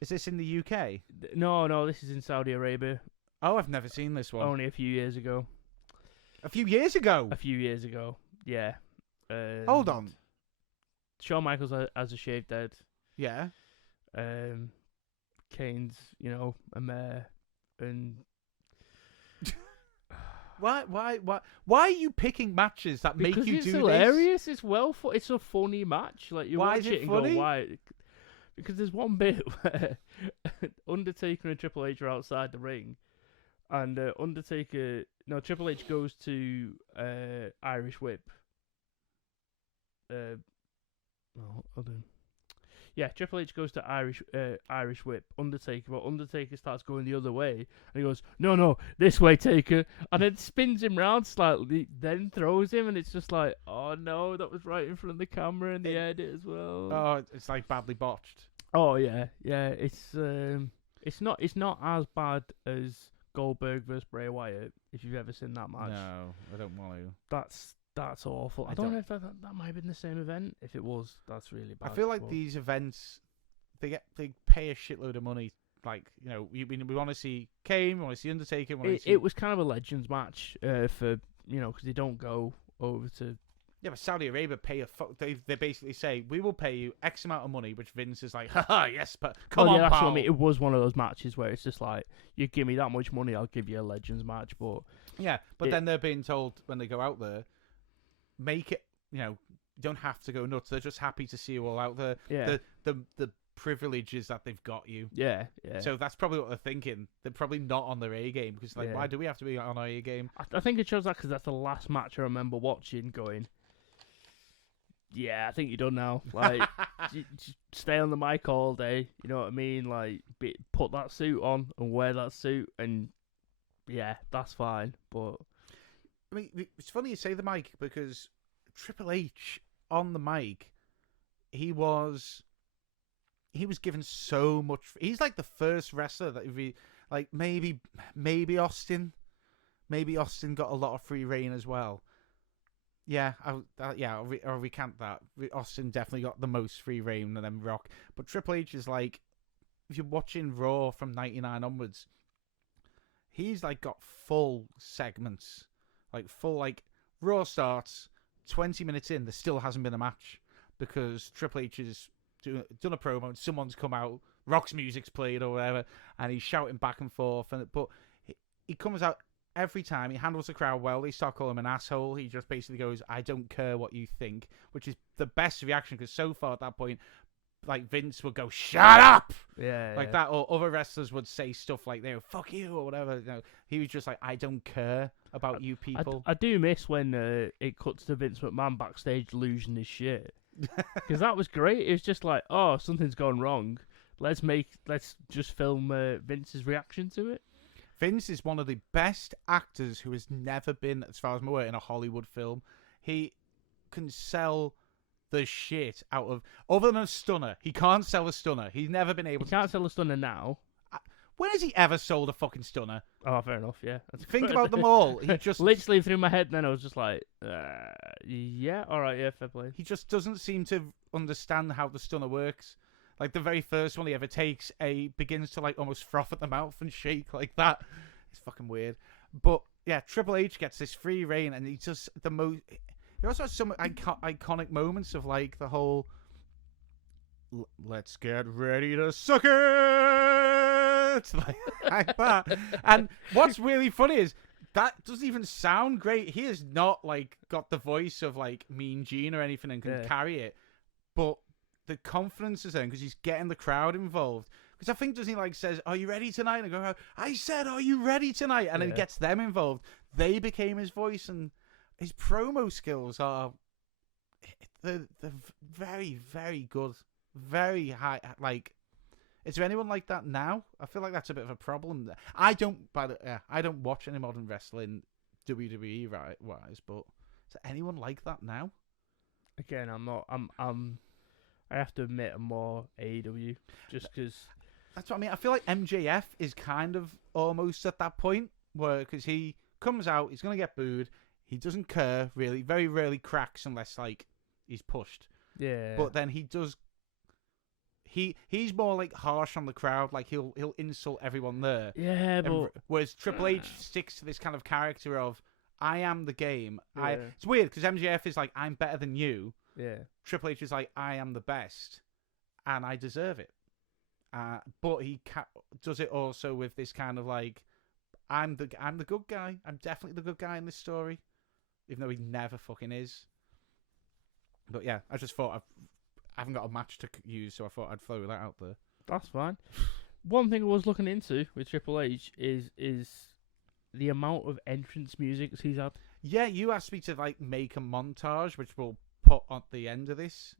Is this in the UK? No, this is in Saudi Arabia. Oh, I've never seen this one. Only a few years ago. A few years ago? A few years ago, yeah. Hold on. Shawn Michaels has a shaved head. Yeah. Kane's, a mayor, and... Why are you picking matches that make you do this? Because it's hilarious. It's a funny match. Like you watch it and funny? go, why? Because there's one bit where Undertaker and Triple H are outside the ring, And Undertaker, no, Triple H goes to Irish Whip. Hold on. Yeah, Triple H goes to Irish Whip Undertaker, but Undertaker starts going the other way, and he goes, no, this way, Taker, and then spins him round slightly, then throws him, and it's just like, oh no, that was right in front of the camera and the edit as well. Oh, it's like badly botched. Oh yeah, it's not as bad as Goldberg versus Bray Wyatt, if you've ever seen that match. No, I don't want to. That's awful. I don't know if that might have been the same event. If it was, that's really bad. I feel like these events, they pay a shitload of money. Like, you know, we want to see Kane, we want to see Undertaker. It was kind of a Legends match for, you know, because they don't go over to. Yeah, but Saudi Arabia pay they basically say, we will pay you X amount of money, which Vince is like, haha, yes, but come on, that's pal. what I mean. It was one of those matches where it's just like, you give me that much money, I'll give you a Legends match. But yeah, but then they're being told when they go out there, make it, you know, you don't have to go nuts. They're just happy to see you all out there. Yeah. The privileges that they've got you. Yeah. So that's probably what they're thinking. They're probably not on their A game because, like, why do we have to be on our A game? I think it shows that because that's the last match I remember watching going, yeah, I think you're done now. Like, just stay on the mic all day. You know what I mean? Like, put that suit on and wear that suit, and yeah, that's fine. But I mean, it's funny you say the mic because Triple H on the mic, he was given so much. He's like the first wrestler that like maybe Austin got a lot of free reign as well. Yeah, I'll recant that. Austin definitely got the most free reign and then Rock. But Triple H is like, if you're watching Raw from 99 onwards, he's like got full segments. Like full, like, Raw starts, 20 minutes in, there still hasn't been a match. Because Triple H has done a promo and someone's come out, Rock's music's played or whatever, and he's shouting back and forth. But he comes out every time, he handles the crowd well. They start calling him an asshole. He just basically goes, I don't care what you think, which is the best reaction because so far at that point, like, Vince would go, shut up! Like that, or other wrestlers would say stuff like, fuck you, or whatever. You know, he was just like, I don't care about you people. I do miss when it cuts to Vince McMahon backstage losing his shit. Because that was great. It was just like, oh, something's gone wrong. Let's just film Vince's reaction to it. Vince is one of the best actors who has never been, as far as I'm aware, in a Hollywood film. He can sell the shit out of, other than a stunner. He can't sell a stunner. He's never been able to. He can't sell a stunner now. When has he ever sold a fucking stunner? Oh, fair enough, yeah. Think about them all. He just literally through my head, and then I was just like, yeah, all right, yeah, fair play. He just doesn't seem to understand how the stunner works. Like, the very first one he ever takes, begins to, like, almost froth at the mouth and shake like that. It's fucking weird. But, yeah, Triple H gets this free reign, and he's just the most... He also has some iconic moments of, like, the whole... Let's get ready to suck it! Like that. And what's really funny is, that doesn't even sound great. He has not, like, got the voice of, like, Mean Gene or anything and can carry it. But... the confidence is in because he's getting the crowd involved. Because I think, doesn't he, like, says, are you ready tonight? And I go, I said, are you ready tonight? And then he gets them involved. They became his voice, and his promo skills are they're very, very good. Very high. Like, is there anyone like that now? I feel like that's a bit of a problem. I don't watch any modern wrestling WWE wise, but is there anyone like that now? Again, I'm not. I have to admit, I'm more AEW, just because. That's what I mean. I feel like MJF is kind of almost at that point where, because he comes out, he's gonna get booed. He doesn't care really. Very rarely cracks unless, like, he's pushed. Yeah. But then he does. He's more, like, harsh on the crowd. Like, he'll insult everyone there. Yeah, but whereas Triple H sticks to this kind of character of, I am the game. Yeah. It's weird because MJF is like, I'm better than you. Yeah. Triple H is like, I am the best, and I deserve it. But he does it also with this kind of like, I'm the good guy. I'm definitely the good guy in this story, even though he never fucking is. But yeah, I just thought I haven't got a match to use, so I thought I'd throw that out there. That's fine. One thing I was looking into with Triple H is the amount of entrance music he's had. Yeah, you asked me to like make a montage, which we'll put at the end of this,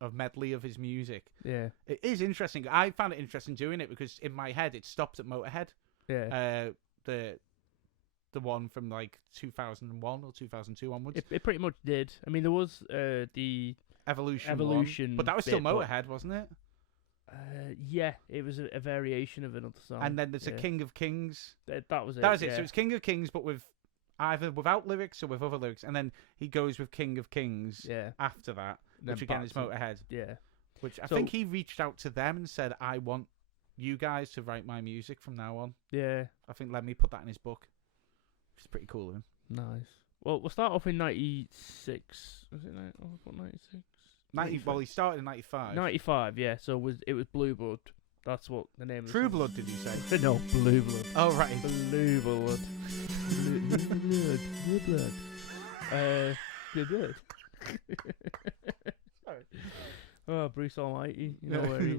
of medley of his music. Yeah. It is interesting. I found it interesting doing it because in my head it stopped at Motorhead. Yeah. The one from like 2001 or 2002 onwards. It pretty much did. I mean, there was the Evolution one, but that was still bit, but- Motorhead, wasn't it? yeah, it was a variation of another song. And then there's a yeah. King of Kings. That was it. That was it. Yeah. So it's King of Kings, but with either without lyrics or with other lyrics. And then he goes with King of Kings Yeah. after that, Then which again back is to- Motorhead. Yeah. Which I So- think he reached out to them and said, I want you guys to write my music from now on. Yeah. I think Lemmy put that in his book. Which is pretty cool of him. Nice. Well, we'll start off in 96. Was it 96? Well, he started in 95. 95, yeah. So it was Blue Blood. That's what the name of the True song Blood, did you say? is. No, Blue Blood. Oh, right. Blue Blood. Blue Blood. Blue Blood. Sorry. Oh, Bruce Almighty. You know where he's.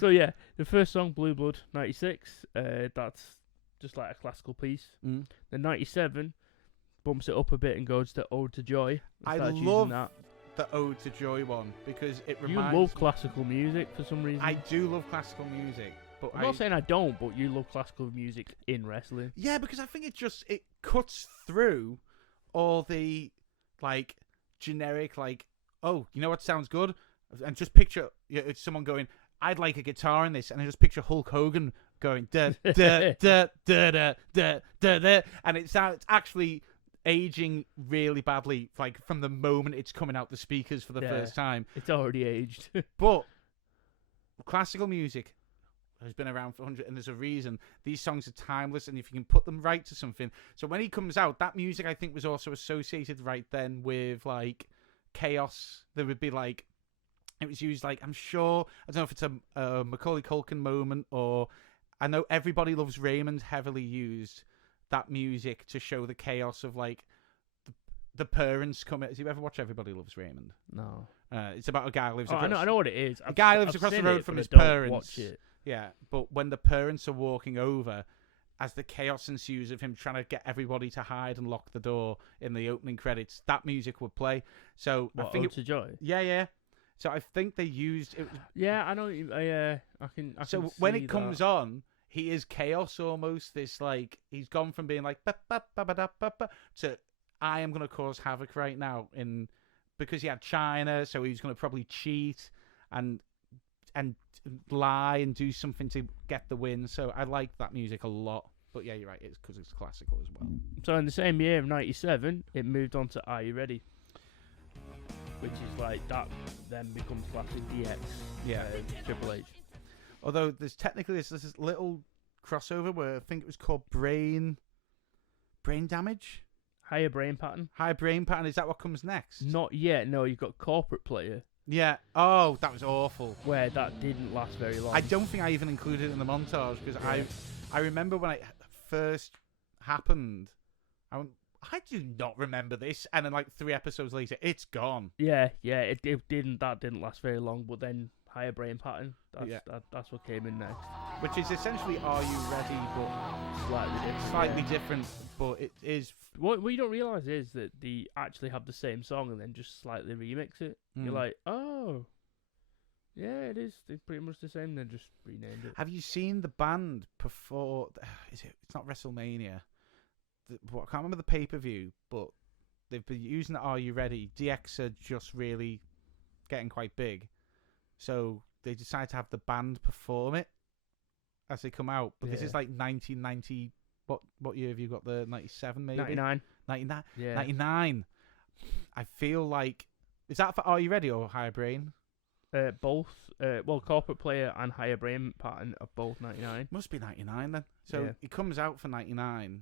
So yeah, the first song, Blue Blood, 96. That's just like a classical piece. Mm. Then 97 bumps it up a bit and goes to Ode to Joy. I Starts using love that. the Ode to Joy one because it You reminds love classical music for some reason. I do love classical music, but I'm not saying I don't, but you love classical music in wrestling. yeah, because I think it cuts through all the like generic like, oh, you know what sounds good, and just picture it's someone going, I'd like a guitar in this, and I just picture Hulk Hogan going da da da da da da da da, and it's actually aging really badly, like from the moment it's coming out the speakers for the Yeah. first time. It's already aged. But classical music has been around for 100, and there's a reason. These songs are timeless, and if you can put them right to something. So when he comes out, that music I think was also associated right then with like chaos. There would be like, it was used like, I'm sure, I don't know if it's a Macaulay Culkin moment, or I know Everybody Loves Raymond heavily used that music to show the chaos of like the parents coming. Have you ever watched Everybody Loves Raymond? No. It's about a guy who lives across. I know what it is. A guy lives I've across the seen road it, from but his I don't parents. Watch it. Yeah, but when the parents are walking over, as the chaos ensues of him trying to get everybody to hide and lock the door in the opening credits, that music would play. So What, I think Ode to Joy? yeah. So I think they used it. Yeah, I know. I can. So when it comes on, he is chaos almost. This like he's gone from being like ba ba ba ba da ba ba to I am going to cause havoc right now because he had China, so he was going to probably cheat and lie and do something to get the win. So I like that music a lot. But yeah, you're right. It's because it's classical as well. So in the same year of 97, it moved on to Are You Ready? Which is like that then becomes classic DX. Yeah. Triple H. Although there's technically this little crossover where I think it was called Brain Damage. Higher Brain Pattern. High Brain Pattern. Is that what comes next? Not yet. No, you've got Corporate Player, Yeah. Oh, that was awful. where that didn't last very long. I don't think I even included it in the montage because I remember when it first happened. I went, I do not remember this, and then like 3 episodes later, it's gone. Yeah, it didn't. That didn't last very long. But then Higher Brain Pattern. That's what came in next. Which is essentially Are You Ready, but Slightly different. different. But it is. What you don't realise is that they actually have the same song and then just slightly remix it. You're like, oh, yeah, it is. They're pretty much the same. They just renamed it. Have you seen the band before? It's not WrestleMania. I can't remember the pay-per-view, but they've been using the Are You Ready? DX are just really getting quite big. So they decided to have the band perform it as they come out. But this is like 1990. What year have you got? The 97 maybe? 99. 99. Yeah. 99. I feel like... Is that for Are You Ready or Higher Brain? Both. Well, Corporate Player and Higher Brain Pattern are both 99. Must be 99 then. So Yeah. it comes out for 99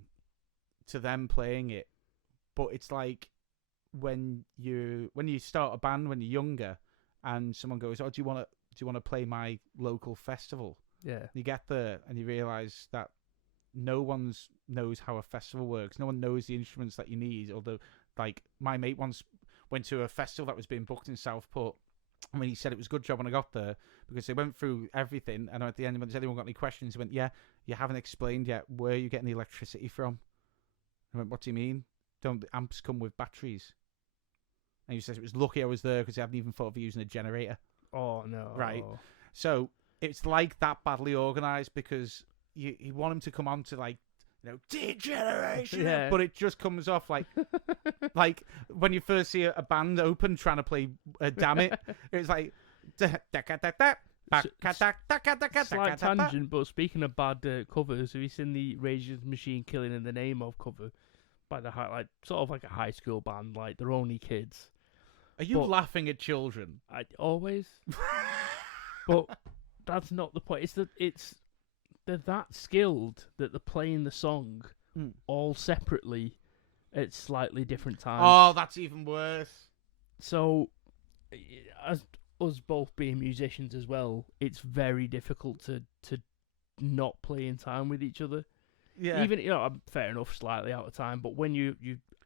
to them playing it. But it's like when you start a band when you're younger and someone goes, "Oh, do you want to play my local festival?" Yeah. You get there and you realise that no one knows how a festival works. No one knows the instruments that you need. Although, like, my mate once went to a festival that was being booked in Southport I mean, he said it was a good job when I got there because they went through everything, and at the end, when does anyone got any questions? He went, "Yeah, you haven't explained yet where you're getting the electricity from." I went, "What do you mean? Don't the amps come with batteries?" And he says it was lucky I was there because they haven't even thought of using a generator. Oh no! Right. So it's like that badly organised because you want him to come on to like, degeneration, Yeah. but it just comes off like like when you first see a band open trying to play Damn It, it's like Slight tangent, but speaking of bad covers, have you seen the Rage Against the Machine "Killing in the Name of" cover by the sort of like a high school band, like they're only kids. Are you laughing at children? I always, but that's not the point. They're that skilled that they're playing the song all separately at slightly different times. Oh, that's even worse. So, as us both being musicians as well, it's very difficult to not play in time with each other. Yeah. Even I'm fair enough, slightly out of time, but when you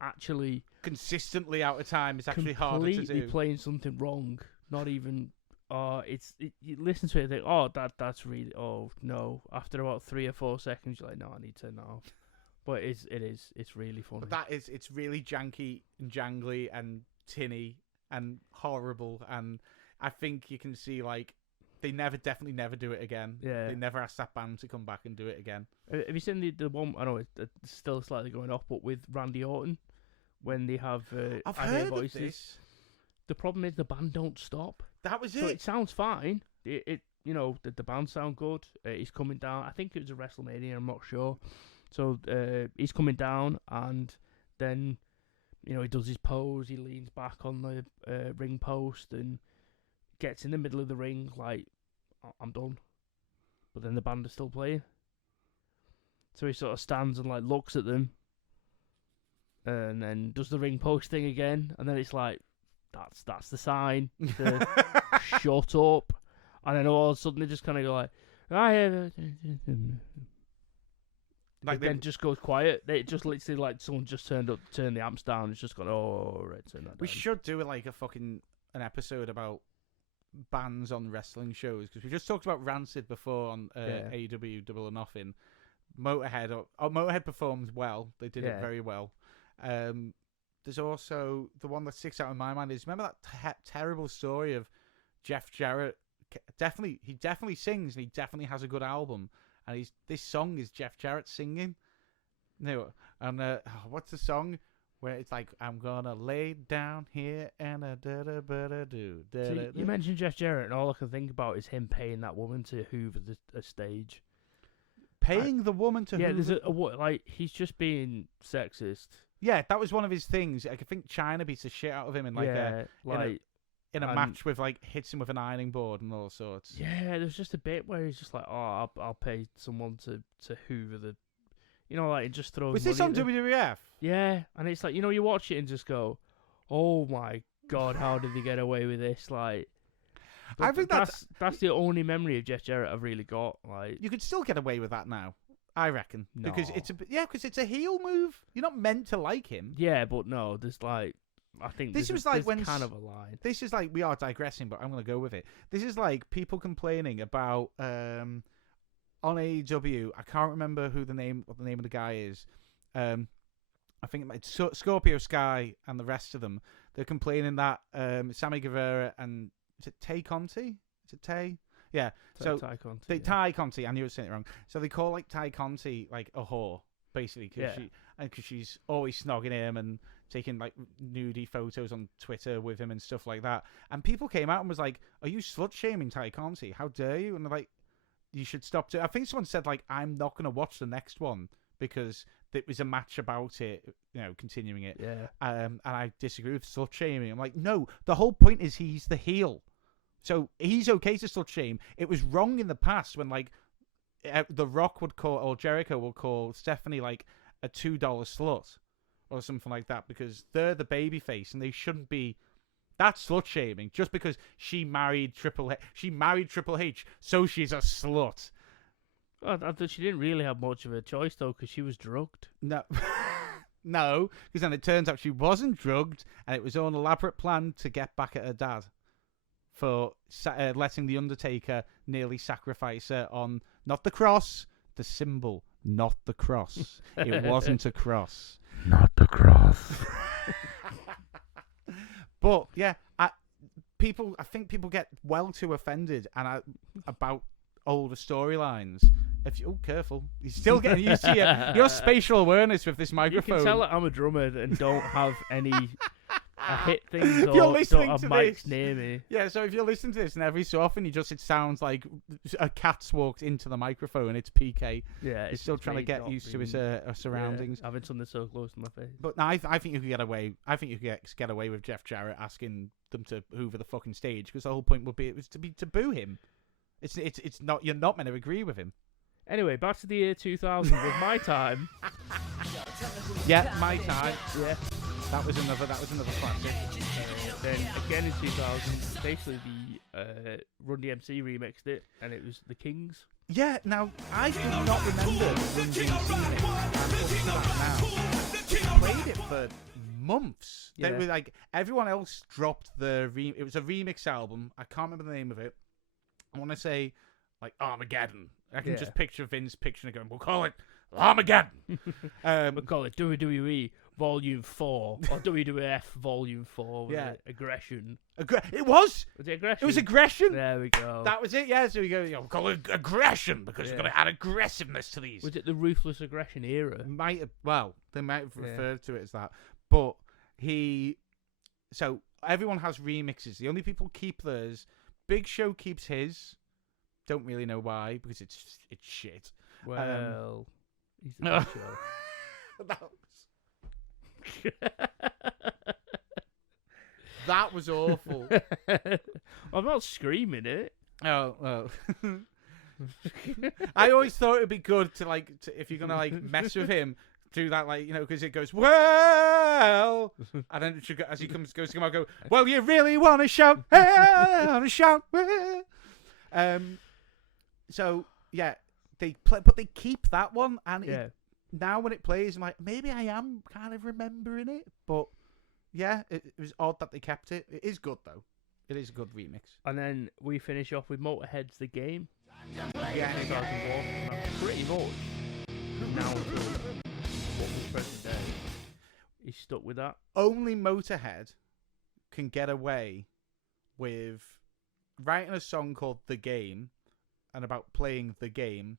actually consistently out of time, it's actually harder to do. Completely playing something wrong, not even. You listen to it and think, that's really, no. After about 3 or 4 seconds, you're like, no, I need to turn that off. But it's really funny. But it's really janky and jangly and tinny and horrible, and I think you can see like they definitely never do it again. Yeah. They never ask that band to come back and do it again. Have you seen the one? I know it's still slightly going off, but with Randy Orton when they have I've I heard Hear Voices. of this. The problem is the band don't stop. That was So it. it sounds fine. The band sound good. He's coming down. I think it was a WrestleMania. I'm not sure. So he's coming down, and then he does his pose. He leans back on the ring post and gets in the middle of the ring like, I'm done. But then the band are still playing. So he sort of stands and like looks at them, and then does the ring post thing again, and then it's like, that's the sign to shut up. And then all of a sudden they just kind of go like, like then just goes quiet. It just literally like someone just turned the amps down. It's just gone, right, turn that down. We should do like an episode about bands on wrestling shows, because we just talked about Rancid before on AEW Double or Nothing. Motorhead performed well. They did it very well. There's also the one that sticks out in my mind is, remember that terrible story of Jeff Jarrett? He definitely sings, and he definitely has a good album. And this song is Jeff Jarrett singing. No, and what's the song where it's like, I'm gonna lay down here and do. You mentioned Jeff Jarrett, and all I can think about is him paying that woman to hoover a stage. Paying the woman to hoover? Yeah, there's he's just being sexist. Yeah, that was one of his things. I think China beats the shit out of him in in a match with hits him with an ironing board and all sorts. Yeah, there's just a bit where he's just like, I'll pay someone to hoover the, it just throws. Was this on WWF? Yeah, and it's like, you watch it and just go, oh my god, how did they get away with this? Like, I think that's the only memory of Jeff Jarrett I've really got. Like, you could still get away with that now, I reckon, no. because it's a heel move. You're not meant to like him. Yeah, but no, there's I think this was there's kind of a line. This is we are digressing, but I'm going to go with it. This is like people complaining about on AEW. I can't remember what the name of the guy is. I think it's Scorpio Sky and the rest of them. They're complaining that Sammy Guevara and is it Tay Conti? Is it Tay? Yeah. Ty Conti. Ty Conti. I knew I was saying it wrong. So they call Ty Conti a whore, basically, because she's always snogging him and taking nudie photos on Twitter with him and stuff like that. And people came out and was like, "Are you slut shaming Ty Conti? How dare you?" And they're like, "You should stop." I think someone said I'm not going to watch the next one because it was a match about it, continuing it. Yeah. And I disagree with slut shaming. I'm like, no, the whole point is he's the heel. So he's okay to slut shame. It was wrong in the past when The Rock would call, or Jericho will call Stephanie a $2 slut or something like that, because they're the babyface and they shouldn't be. That's slut shaming. Just because she married Triple H, so she's a slut. Well, she didn't really have much of a choice though, because she was drugged. No. No, because then it turns out she wasn't drugged, and it was all an elaborate plan to get back at her dad. for letting the Undertaker nearly sacrifice her on not the cross, the symbol, not the cross. It wasn't a cross. Not the cross. But yeah, I think people get well too offended about older storylines. Careful, you're still getting used to your spatial awareness with this microphone. You can tell that I'm a drummer and don't have any. I hit things or You're listening don't have to mics this. near me. Yeah, so if you're listening to this and every so often it sounds like a cat's walked into the microphone, it's PK. Yeah, He's still trying to get used to his surroundings. Yeah, having something so close to my face. But no, I think you could get away. I think you could get away with Jeff Jarrett asking them to hoover the fucking stage, because the whole point would be to boo him. It's not, you're not meant to agree with him. Anyway, back to the year 2000 with My Time. Yeah, My Time. Yeah. That was another classic. Then again in 2000, basically the Run DMC remixed it, and it was the Kings. Yeah, now I do not remember Run DMC mix. I'm up to that now. Played it for months. Yeah. They were like, everyone else dropped it was a remix album. I can't remember the name of it. I want to say like Armageddon. I can just picture Vince picturing it going, we'll call it Armageddon. We'll call it WWE Volume 4 or WWF Volume 4. Yeah. Aggression. It was. Was it Aggression? It was Aggression. There we go. That was it. Yeah. So we go. We'll call it Aggression because we're going to add aggressiveness to these. Was it the Ruthless Aggression era? They might have referred to it as that, but so everyone has remixes. The only people keep theirs. Big Show keeps his. Don't really know why, because it's shit. Well, he's the Big Show. That was awful. I'm not screaming it. Oh, well. I always thought it'd be good to if you're gonna mess with him, do that because it goes well, and then it should go, as he goes to come out, go, well, you really want to shout, want to shout, so yeah, they play, but they keep that one, and now when it plays, I'm like, maybe I am kind of remembering it, but yeah, it was odd that they kept it. It is good though. It is a good remix. And then we finish off with Motorhead's The Game. Yeah, 2004. Pretty much now until what was present day, he's stuck with that. Only Motorhead can get away with writing a song called The Game and about playing the game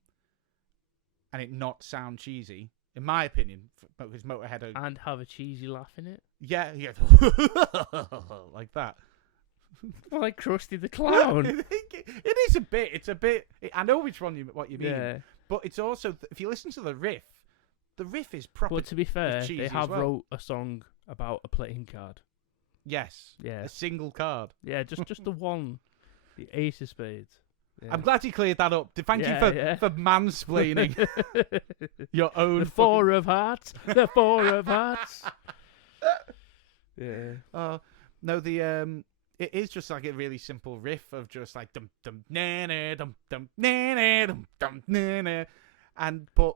and it not sound cheesy, in my opinion, because Motorhead and have a cheesy laugh in it. Yeah. Like that. Like Krusty the Clown. It is a bit. It's a bit. I know what you mean. Yeah. But it's also, if you listen to the riff is proper. But to be fair, they have wrote a song about a playing card. Yes. Yeah. A single card. Yeah, just the one. The Ace of Spades. Yeah. I'm glad you cleared that up. Thank you for mansplaining your own. The Four of Hearts. The Four of Hearts. Yeah. No, it is just like a really simple riff of just like dum dum na na dum dum na na dum dum na na, but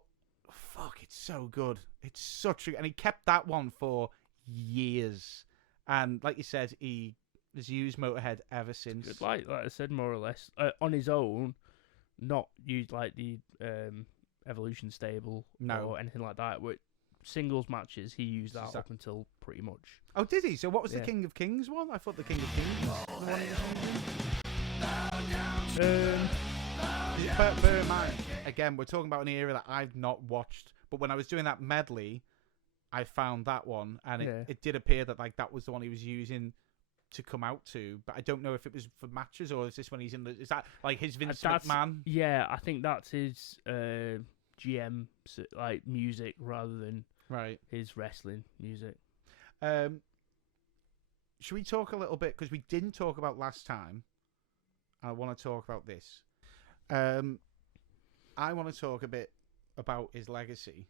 fuck, it's so good. It's such a, and he kept that one for years, and like you said, he has used Motorhead ever since. Good, like I said, more or less on his own, not used like the Evolution stable or anything like that. With singles matches, he used that up until pretty much. Oh, did he? So what was the King of Kings one? I thought the King of Kings was the one he was using. Bear in mind, again, we're talking about an era that I've not watched, but when I was doing that medley, I found that one, and it did appear that that was the one he was using to come out to, but I don't know if it was for matches or is this when he's in the? Is that like his Vince McMahon? Yeah, I think that's his GM music rather than his wrestling music. Should we talk a little bit, because we didn't talk about last time? I want to talk about this. I want to talk a bit about his legacy.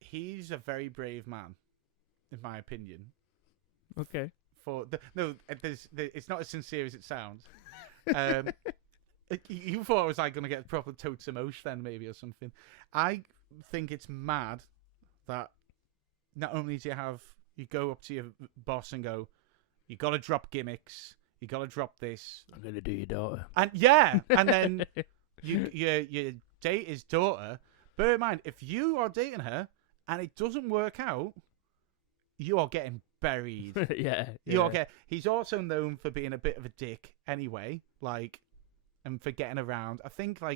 He's a very brave man, in my opinion. Okay. It's not as sincere as it sounds. You thought I was going to get proper totes emotion then, maybe, or something. I think it's mad that not only do you go up to your boss and go, you got to drop gimmicks, You got to drop this. I'm gonna do your daughter. And and then you date his daughter. Bear in mind, if you are dating her and it doesn't work out, you are getting buried. You are He's also known for being a bit of a dick anyway, and for getting around. I think there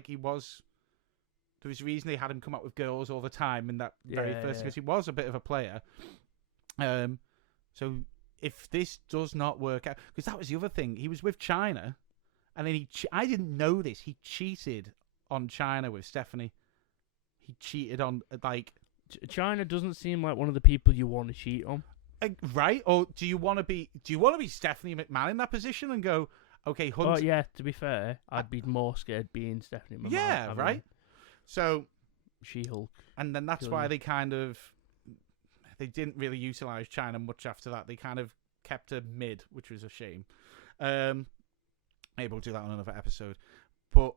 was reason they had him come out with girls all the time in that very first, because he was a bit of a player. So if this does not work out, because that was the other thing, he was with China, and then I didn't know this. He cheated on China with Stephanie. He cheated on China doesn't seem like one of the people you want to cheat on. Right? Or do you want to be Stephanie McMahon in that position and go, okay, Hunt? Oh yeah, to be fair, I'd be more scared being Stephanie McMahon. Yeah, right. So She-Hulk. And then that's why they didn't really utilize China much after that. They kind of kept her mid, which was a shame. Maybe we'll do that on another episode. But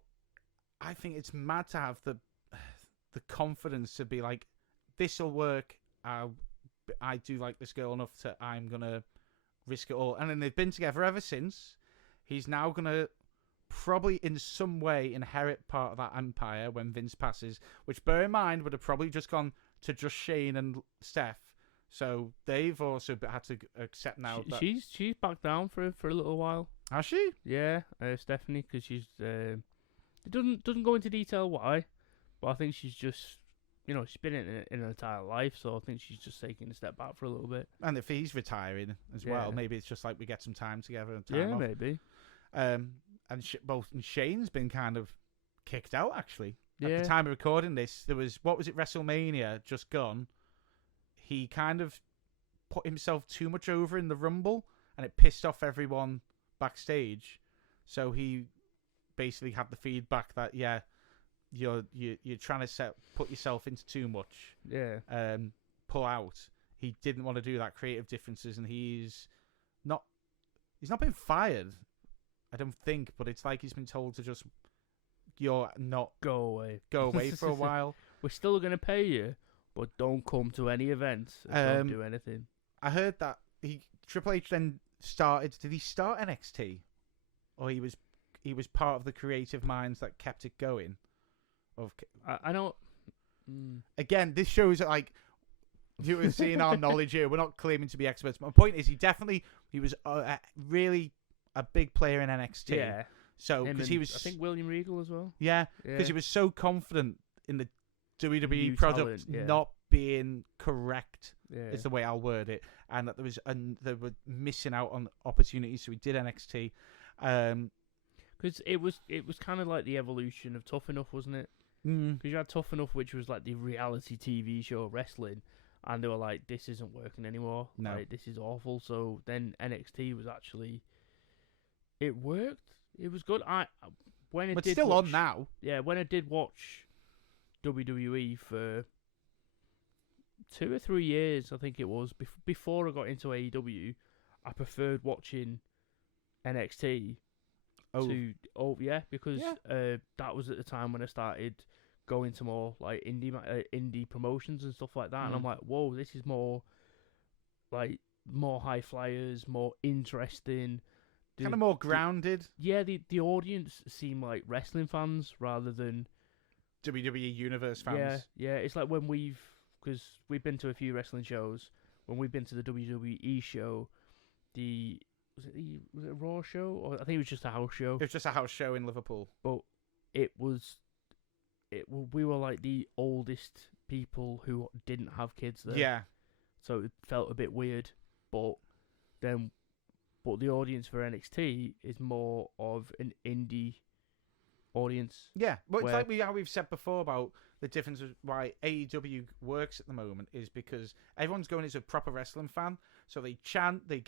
I think it's mad to have the confidence to be like, this'll work. I do like this girl enough to I'm gonna risk it all. And then they've been together ever since. He's now gonna probably in some way inherit part of that empire when Vince passes, which, bear in mind, would have probably just gone to just Shane and Steph. So they've also had to accept now that she's back down for a little while. Has she? Yeah, Stephanie, because she's it doesn't go into detail why, but I think she's just, she's been in her entire life, so I think she's just taking a step back for a little bit. And if he's retiring as well, maybe it's just like we get some time together and time off. Maybe. And Shane's been kind of kicked out, actually. At the time of recording this, there was, what was it, WrestleMania just gone. He kind of put himself too much over in the Rumble, and it pissed off everyone backstage. So he basically had the feedback that, you're trying to put yourself into too much. Yeah. Pull out. He didn't want to do that, creative differences, and he's not been fired, I don't think, but it's like he's been told to just, you're not go away for a while. We're still gonna pay you, but don't come to any events. Don't do anything. I heard that Triple H then started. Did he start NXT, or he was part of the creative minds that kept it going? I don't. Again, this shows like you're seeing our knowledge here. We're not claiming to be experts. My point is, he was really a big player in NXT. Yeah. So because he was, I think William Regal as well. Yeah, because he was so confident in the WWE New product talent, not being correct. Yeah. Is the way I'll word it, and that they were missing out on opportunities. So he did NXT. Because it was kind of like the evolution of Tough Enough, wasn't it? Because you had Tough Enough, which was like the reality TV show of wrestling, and they were like, this isn't working anymore. No. Like, this is awful. So then NXT was actually, it worked. It was good. But it's still on now. Yeah, when I did watch WWE for 2 or 3 years, I think it was, before I got into AEW, I preferred watching NXT. Because that was at the time when I started going to more like indie promotions and stuff like that, and I'm like, whoa, this is more high flyers, more interesting, kind of more grounded. The audience seem like wrestling fans rather than WWE Universe fans. Yeah. It's like when because we've been to a few wrestling shows. When we've been to the WWE show, was it a Raw show? Or I think it was just a house show. It was just a house show in Liverpool. But we were like the oldest people who didn't have kids there. Yeah. So it felt a bit weird. But the audience for NXT is more of an indie audience. Yeah. Well, it's like how we've said before about the difference of why AEW works at the moment is because everyone's going as a proper wrestling fan. So they chant, they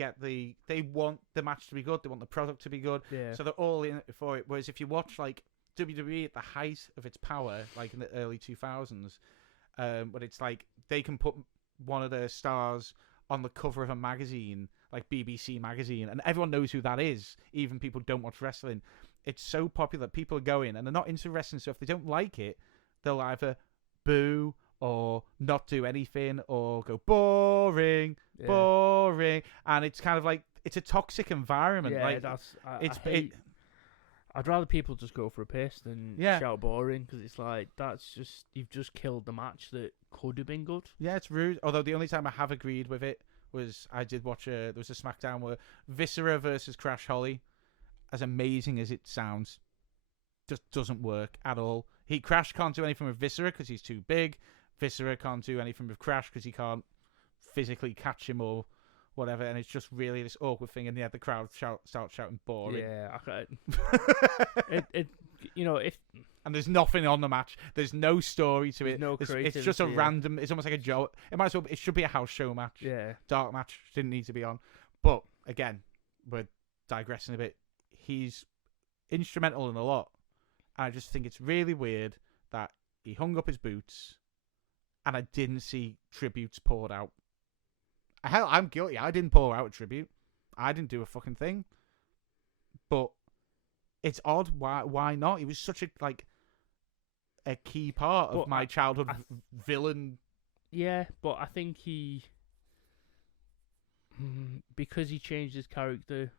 want the match to be good, they want the product to be good. Yeah. So they're all in for it. Whereas if you watch like WWE at the height of its power, like in the early 2000s, but it's like they can put one of their stars on the cover of a magazine, like BBC magazine, and everyone knows who that is, even people who don't watch wrestling. It's so popular, people are going, and they're not into wrestling, so if they don't like it, they'll either boo or not do anything or go boring, and it's kind of like it's a toxic environment. Yeah, like that's. I'd rather people just go for a piss than shout boring, because it's like you've just killed the match that could have been good. Yeah, it's rude. Although the only time I have agreed with it was I did watch there was a SmackDown where Viscera versus Crash Holly, as amazing as it sounds, just doesn't work at all. Crash can't do anything with Viscera because he's too big. Viscera can't do anything with Crash because he can't physically catch him or whatever, and it's just really this awkward thing, and the crowd start shouting boring. Yeah, if and there's nothing on the match. There's no story to it. No creativity. It's just a random. It's almost like a joke. It should be a house show match. Yeah, dark match didn't need to be on. But again, we're digressing a bit. He's instrumental in a lot. I just think it's really weird that he hung up his boots, and I didn't see tributes poured out. Hell, I'm guilty. I didn't pour out a tribute. I didn't do a fucking thing. But it's odd. Why not? He was such a key part of my childhood villain. Yeah, but I think because he changed his character,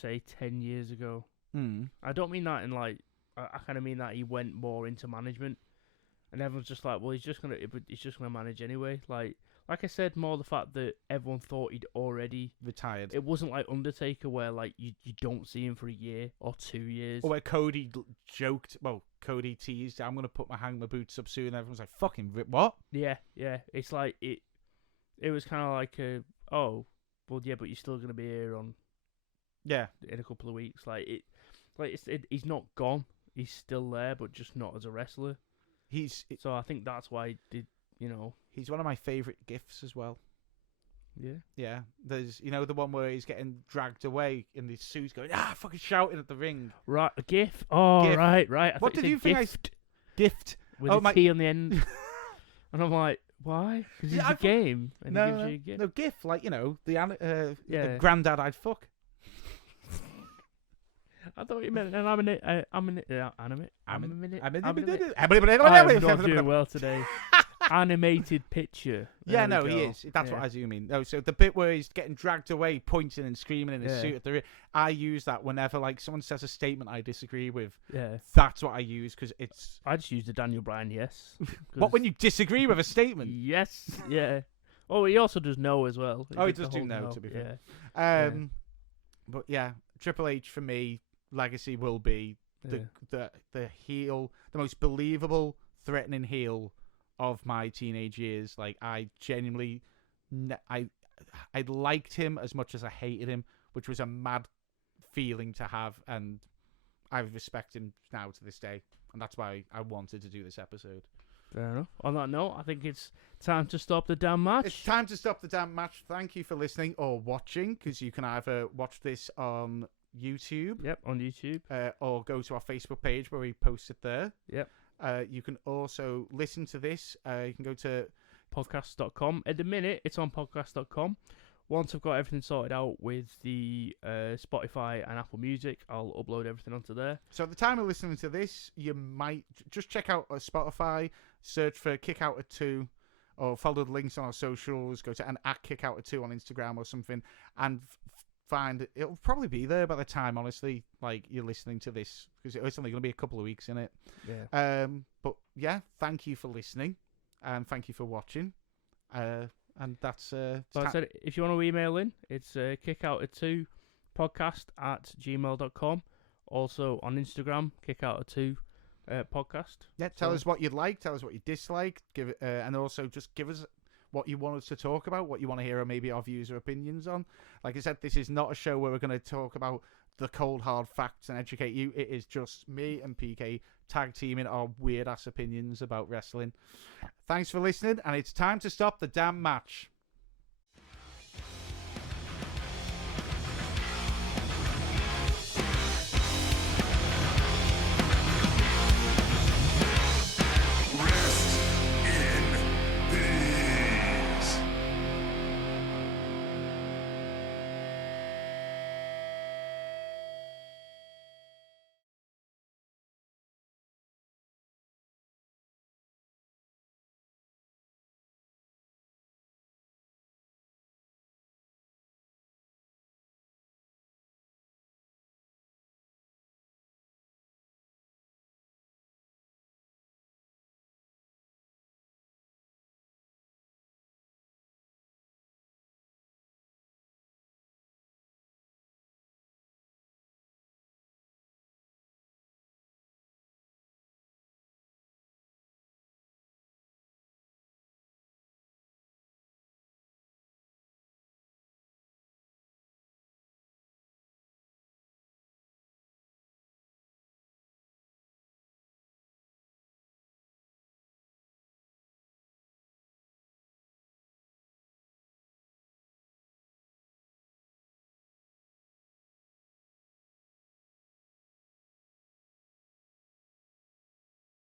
say 10 years ago. I don't mean that in I kind of mean that he went more into management, and everyone's just like, well, he's just gonna manage anyway. Like I said, more the fact that everyone thought he'd already retired. It wasn't like Undertaker, where you don't see him for a year or 2 years. Or where Cody joked, Cody teased, I'm going to hang my boots up soon. And everyone's like, fucking what? Yeah. It's like, it was kind of like, oh, well, yeah, but you're still going to be here in a couple of weeks. He's not gone. He's still there, but just not as a wrestler. So I think that's why he did. He's one of my favourite gifs as well. Yeah. Yeah. There's, the one where he's getting dragged away in his suit going, fucking shouting at the ring. Right, a gif? Oh, GIF. Right. What did you think gift? With a T on the end. And I'm like, why? Because it's a game. And he gives you a gift. No, gif, the granddad I'd fuck. I thought you meant an anime. I'm not doing well today. Animated picture. Yeah, no, he is. That's what I do mean. No, so the bit where he's getting dragged away, pointing and screaming in his suit at the ring, I use that whenever someone says a statement I disagree with. Yeah, that's what I use because it's. I just use the Daniel Bryan yes. What when you disagree with a statement? Yes. Yeah. Oh, he also does no as well. He does do no, to be fair. But yeah, Triple H for me, legacy will be the heel, the most believable, threatening heel of my teenage years. I genuinely, I liked him as much as I hated him, which was a mad feeling to have, and I respect him now to this day, and that's why I wanted to do this episode. Fair enough. On that note, I think it's time to stop the damn match. It's time to stop the damn match. Thank you for listening or watching, because you can either watch this on YouTube. Yep, on YouTube. Or go to our Facebook page where we post it there. Yep. You can also listen to this. You can go to podcast.com. At the minute, it's on podcast.com. Once I've got everything sorted out with the Spotify and Apple Music, I'll upload everything onto there. So at the time of listening to this, you might just check out Spotify, search for Kick Out at 2, or follow the links on our socials, go to at Kick Out at 2 on Instagram or something, and find it'll probably be there by the time, honestly, you're listening to this, because it's only going to be a couple of weeks in it. Yeah. But yeah, thank you for listening, and thank you for watching. And that's so I said, if you want to email in, it's kickout2 podcast@gmail.com. Also on Instagram, kickout2 podcast. Yeah, tell us what you'd like, tell us what you dislike, give it, and also just give us what you want us to talk about, what you want to hear, or maybe our views or opinions on. Like I said, this is not a show where we're going to talk about the cold hard facts and educate you. It is just me and PK tag teaming our weird ass opinions about wrestling. Thanks for listening, and it's time to stop the damn match.